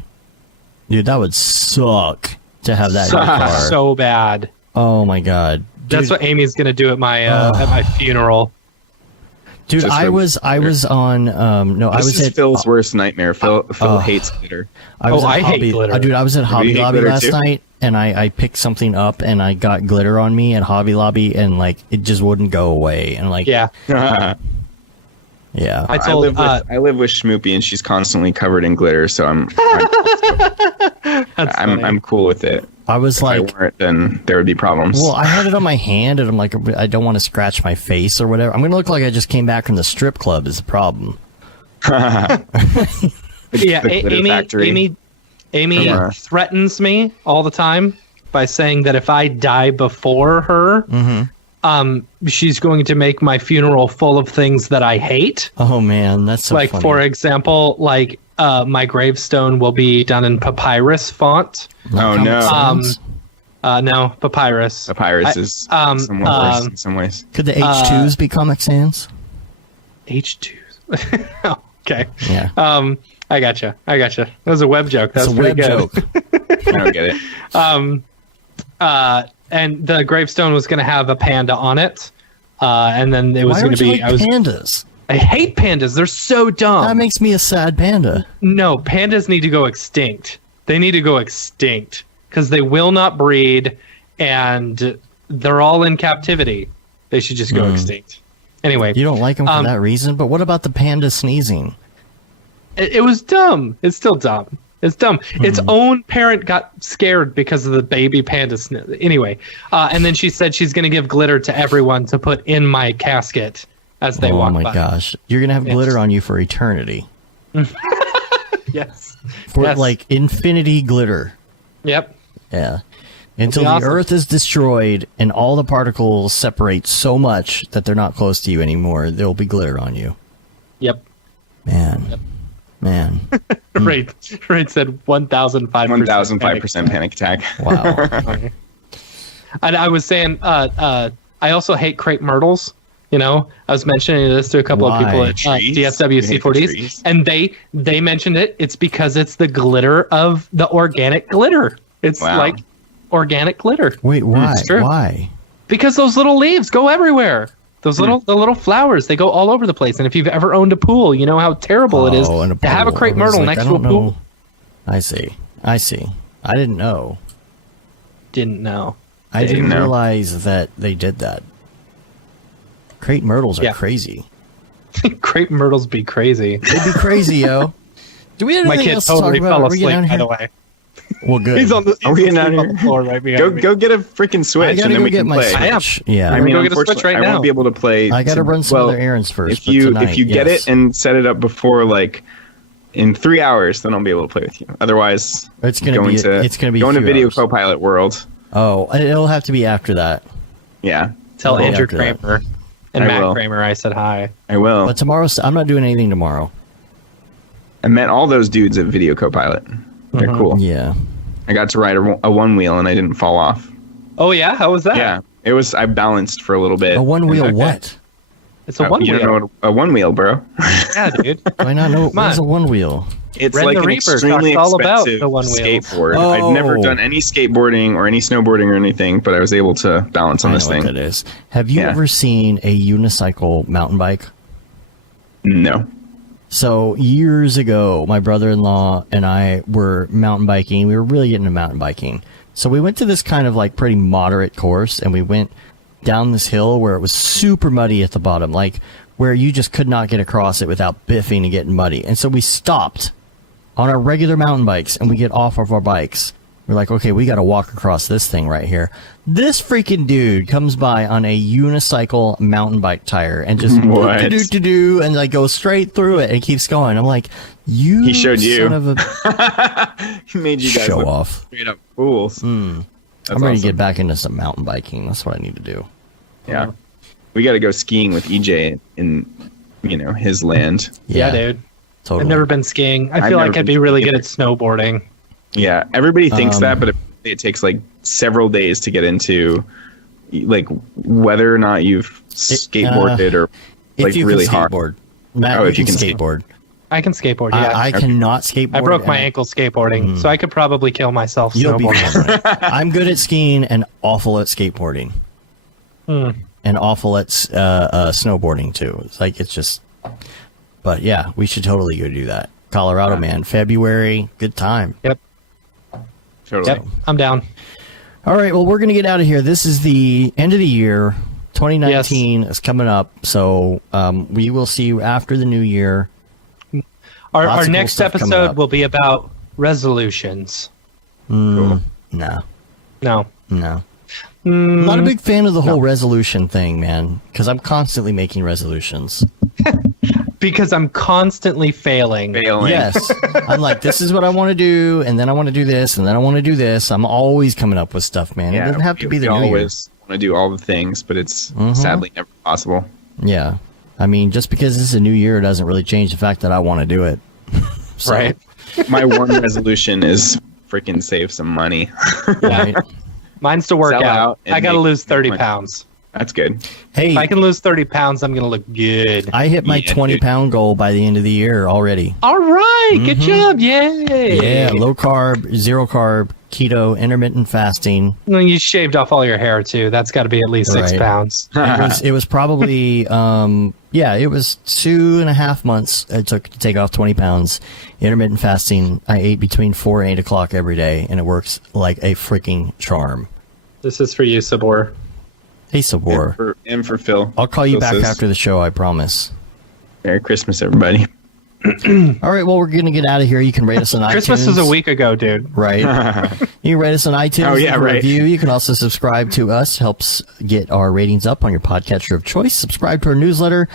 dude, that would suck to have that in your car. So bad. Oh my god, dude. That's what Amy's gonna do at my funeral. Dude, I was on I was at Phil's worst nightmare. Phil hates glitter. I hate glitter. Dude, I was at Hobby Lobby last night and I picked something up and I got glitter on me at Hobby Lobby and like it just wouldn't go away and like yeah. Yeah. I live with Schmoopy and she's constantly covered in glitter, so I'm cool with it. I was if like, I weren't, then there would be problems. Well, I had it on my hand, and I'm like, I don't want to scratch my face or whatever. I'm going to look like I just came back from the strip club. Is the problem? Yeah, Amy threatens me all the time by saying that if I die before her, she's going to make my funeral full of things that I hate. Oh man, that's so like funny. For example, like my gravestone will be done in papyrus font. Oh no. No, papyrus. Papyrus is somewhat worse in some ways. Could the H2s be Comic Sans? H2s. Okay. Yeah. I gotcha. That was a web joke. That was a pretty web good. joke. I don't get it. And the gravestone was going to have a panda on it. And then it was going to be pandas. I hate pandas. They're so dumb. That makes me a sad panda. No, pandas need to go extinct. They need to go extinct because they will not breed and they're all in captivity. They should just go extinct. Anyway. You don't like them for that reason? But what about the panda sneezing? It was dumb. It's still dumb. It's dumb. Its own parent got scared because of the baby panda Anyway, and then she said she's going to give glitter to everyone to put in my casket as they walk by. Oh my gosh. You're going to have glitter on you for eternity. Yes. For like infinity glitter. Yep. Yeah. Until the Earth is destroyed and all the particles separate so much that they're not close to you anymore, there'll be glitter on you. Yep. Man. Right said 1,005%. 1,005% panic attack. Wow. And I was saying, I also hate crepe myrtles. You know, I was mentioning this to a couple of people at DFW C4Ds, and they mentioned it. It's because it's the glitter of the organic glitter. It's like organic glitter. Wait, why? Why? Because those little leaves go everywhere. Those the little flowers, they go all over the place. And if you've ever owned a pool, you know how terrible it is to have a crepe myrtle next to a pool. I see. I didn't know. I didn't realize that they did that. Crepe myrtles are crazy. Crepe myrtles be crazy. They'd be crazy, yo. Do we have anything else to talk about? Fell asleep, by the way. Well, good. He's on the floor right behind me. Go get a freaking Switch, and then we can play. I am. Yeah. I mean, go get a Switch right now. I won't be able to play. I got to run some other errands first. If you get it and set it up before in 3 hours, then I'll be able to play with you. Otherwise, it's going to be going to Video Copilot World. Oh, it'll have to be after that. Yeah. Tell Andrew Kramer and Matt Kramer I said hi. I will. But tomorrow, I'm not doing anything tomorrow. I met all those dudes at Video Copilot. They're cool. Yeah. I got to ride a one wheel and I didn't fall off. Oh yeah, how was that? Yeah, it was. I balanced for a little bit. A one wheel what? It's a one wheel. You don't know what a one wheel, bro? Yeah, dude. Do I not know what's a one wheel? It's Red like the an Reaper extremely all about expensive the one wheel. skateboard. Oh. I've never done any skateboarding or any snowboarding or anything, but I was able to balance on this thing. I know what that is. Have you ever seen a unicycle mountain bike? No. So years ago, my brother-in-law and I were mountain biking. We were really getting into mountain biking. So we went to this kind of like pretty moderate course, and we went down this hill where it was super muddy at the bottom, like where you just could not get across it without biffing and getting muddy. And so we stopped on our regular mountain bikes, and we get off of our bikes. We're like, okay, we got to walk across this thing right here. This freaking dude comes by on a unicycle mountain bike tire and just do and like goes straight through it and keeps going. I'm like, he showed you. Son of a he made you guys show off. Straight up fools. I'm ready to get back into some mountain biking. That's what I need to do. Yeah, we got to go skiing with EJ in his land. Yeah, dude. Totally. I've never been skiing. I feel like I'd be really good at snowboarding. Yeah, everybody thinks that, but it takes like several days to get into, like whether or not you've skateboarded or like really hard. Matt, if you can skateboard. I can skateboard. Yeah, I cannot skateboard. I broke my ankle skateboarding, so I could probably kill myself snowboarding. I'm good at skiing and awful at skateboarding, and awful at snowboarding too. It's just. But yeah, we should totally go do that. Colorado, man. February, good time. Yep. Totally. Yep, I'm down. All right, well, we're going to get out of here. This is the end of the year. 2019 is coming up, so we will see you after the new year. Our next episode will be about resolutions. Cool. No. I'm not a big fan of the whole resolution thing, man, because I'm constantly making resolutions. Because I'm constantly failing. Yes. I'm like, this is what I want to do, and then I want to do this, and then I want to do this. I'm always coming up with stuff, man. Yeah, it doesn't have to be the new year. Always want to do all the things, but it's sadly never possible. Yeah. I mean, just because this is a new year doesn't really change the fact that I want to do it. So, right. My one resolution is freaking save some money. Right. Mine's to work out. I got to lose 30 pounds. That's good. Hey, if I can lose 30 pounds, I'm going to look good. I hit my 20-pound goal by the end of the year already. All right. Good job. Yay. Yeah. Low carb, zero carb, keto, intermittent fasting. Well, you shaved off all your hair, too. That's got to be at least 6 pounds. It was probably, it was 2.5 months it took to take off 20 pounds. Intermittent fasting, I ate between 4 and 8 o'clock every day, and it works like a freaking charm. This is for you, Sabor. Hey, Sabor. And for Phil. I'll call you back after the show, I promise. Merry Christmas, everybody. All right, well, we're going to get out of here. You can rate us on iTunes. Christmas was a week ago, dude. Right. You can rate us on iTunes. Review. You can also subscribe to us. Helps get our ratings up on your podcatcher of choice. Subscribe to our newsletter.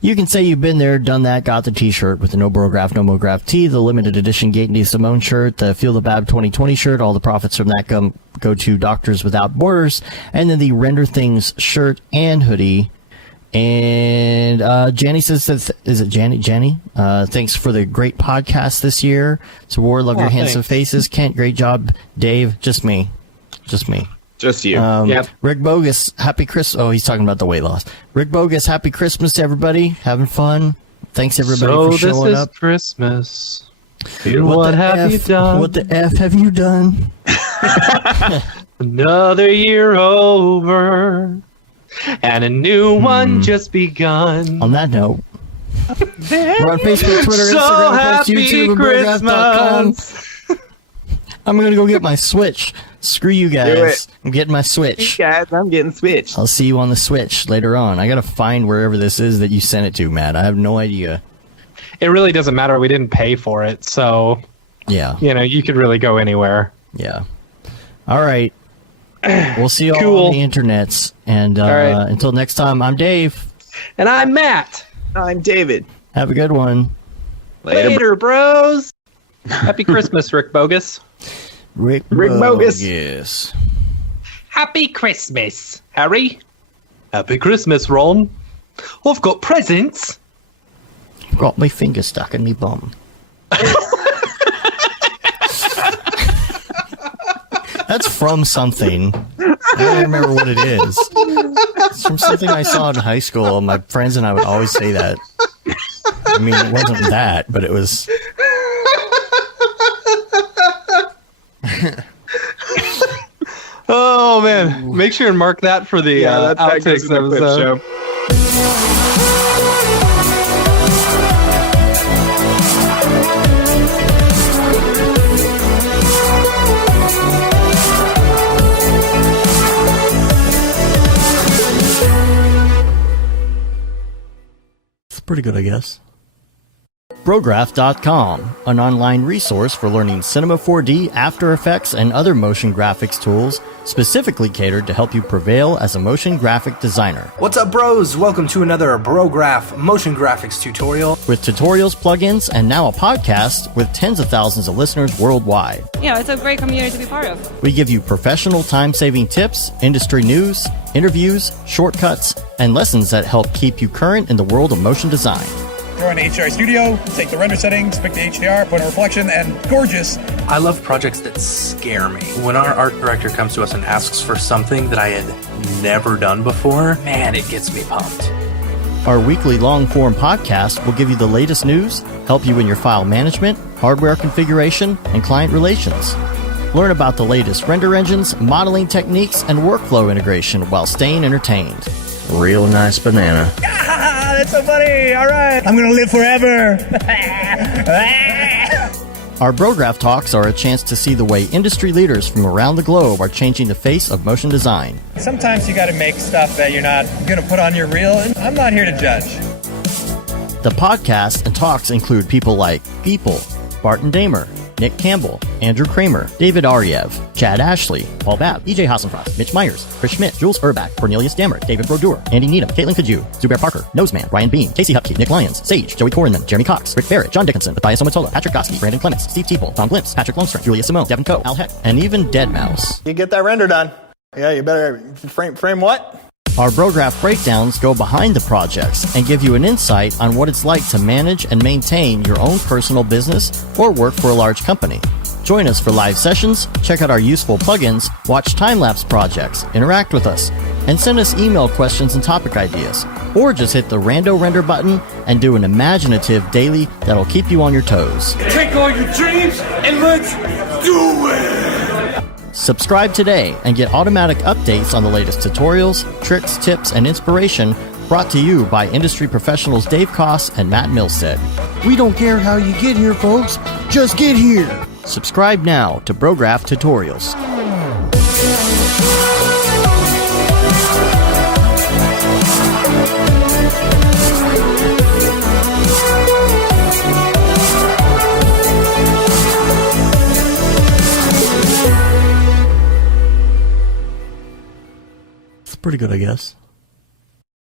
You can say you've been there, done that, got the t-shirt with the No Brograph, No Mograph tee, the limited edition Gaten Simone shirt, the Feel the Bab 2020 shirt. All the profits from that go to Doctors Without Borders. And then the Render Things shirt and hoodie. And Janny says, is it Janny? Thanks for the great podcast this year. So War, love your handsome faces. Kent, great job. Dave, just me. Just you. Yep. Rick Bogus, happy Christmas. Oh, he's talking about the weight loss. Rick Bogus, happy Christmas to everybody. Having fun. Thanks everybody for showing up. So this is Christmas. What have you done? What the F have you done? Another year over, and a new one just begun. On that note, we're on Facebook, Twitter, So Instagram, happy YouTube, and Brograph.com. I'm going to go get my Switch. Screw you guys. I'm getting my Switch. Hey guys, I'm getting Switch. I'll see you on the Switch later on. I got to find wherever this is that you sent it to, Matt. I have no idea. It really doesn't matter. We didn't pay for it, so Yeah. you could really go anywhere. Yeah. All right. We'll see you all Cool. on the internets. And right. until next time, I'm Dave. And I'm Matt. I'm David. Have a good one. Later, bros. Happy Christmas, Rick Bogus. Rick Bogus. Yes. Happy Christmas, Harry. Happy Christmas, Ron. I've got presents. Got my finger stuck in me bum. That's from something. I don't remember what it is. It's from something I saw in high school. My friends and I would always say that. I mean, it wasn't that, but it was... Oh, man. Make sure and mark that for the outtakes episode. It's pretty good, I guess. Brograph.com, an online resource for learning Cinema 4D, After Effects, and other motion graphics tools specifically catered to help you prevail as a motion graphic designer. What's up, bros? Welcome to another Brograph motion graphics tutorial. With tutorials, plugins, and now a podcast with tens of thousands of listeners worldwide. Yeah, it's a great community to be part of. We give you professional time-saving tips, industry news, interviews, shortcuts, and lessons that help keep you current in the world of motion design. Throw in the HDR Studio, take the render settings, pick the HDR, put in reflection, and gorgeous. I love projects that scare me. When our art director comes to us and asks for something that I had never done before, man, it gets me pumped. Our weekly long-form podcast will give you the latest news, help you in your file management, hardware configuration, and client relations. Learn about the latest render engines, modeling techniques, and workflow integration while staying entertained. Real nice banana. Ah, that's so funny. All right. I'm going to live forever. Our Brograph Talks are a chance to see the way industry leaders from around the globe are changing the face of motion design. Sometimes you got to make stuff that you're not going to put on your reel, and I'm not here to judge. The podcast and talks include people like People, Barton Damer, Nick Campbell, Andrew Kramer, David Ariev, Chad Ashley, Paul Babb, EJ Hassenfrost, Mitch Myers, Chris Schmidt, Jules Urbach, Cornelius Dammert, David Brodeur, Andy Needham, Caitlin Kaju, Zubair Parker, Noseman, Ryan Bean, Casey Hupke, Nick Lyons, Sage, Joey Corrinan, Jeremy Cox, Rick Barrett, John Dickinson, Matthias Omatola, Patrick Goski, Brandon Clements, Steve Teeple, Tom Glimpse, Patrick Lundstrom, Julia Simone, Devin Coe, Al Heck, and even Deadmau5. You get that render done. Yeah, you better frame what? Our Brograph breakdowns go behind the projects and give you an insight on what it's like to manage and maintain your own personal business or work for a large company. Join us for live sessions, check out our useful plugins, watch time-lapse projects, interact with us, and send us email questions and topic ideas. Or just hit the Rando Render button and do an imaginative daily that'll keep you on your toes. Take all your dreams and let's do it! Subscribe today and get automatic updates on the latest tutorials, tricks, tips, and inspiration brought to you by industry professionals Dave Koss and Matt Milstead. We don't care how you get here, folks. Just get here. Subscribe now to Brograph Tutorials. It's pretty good, I guess.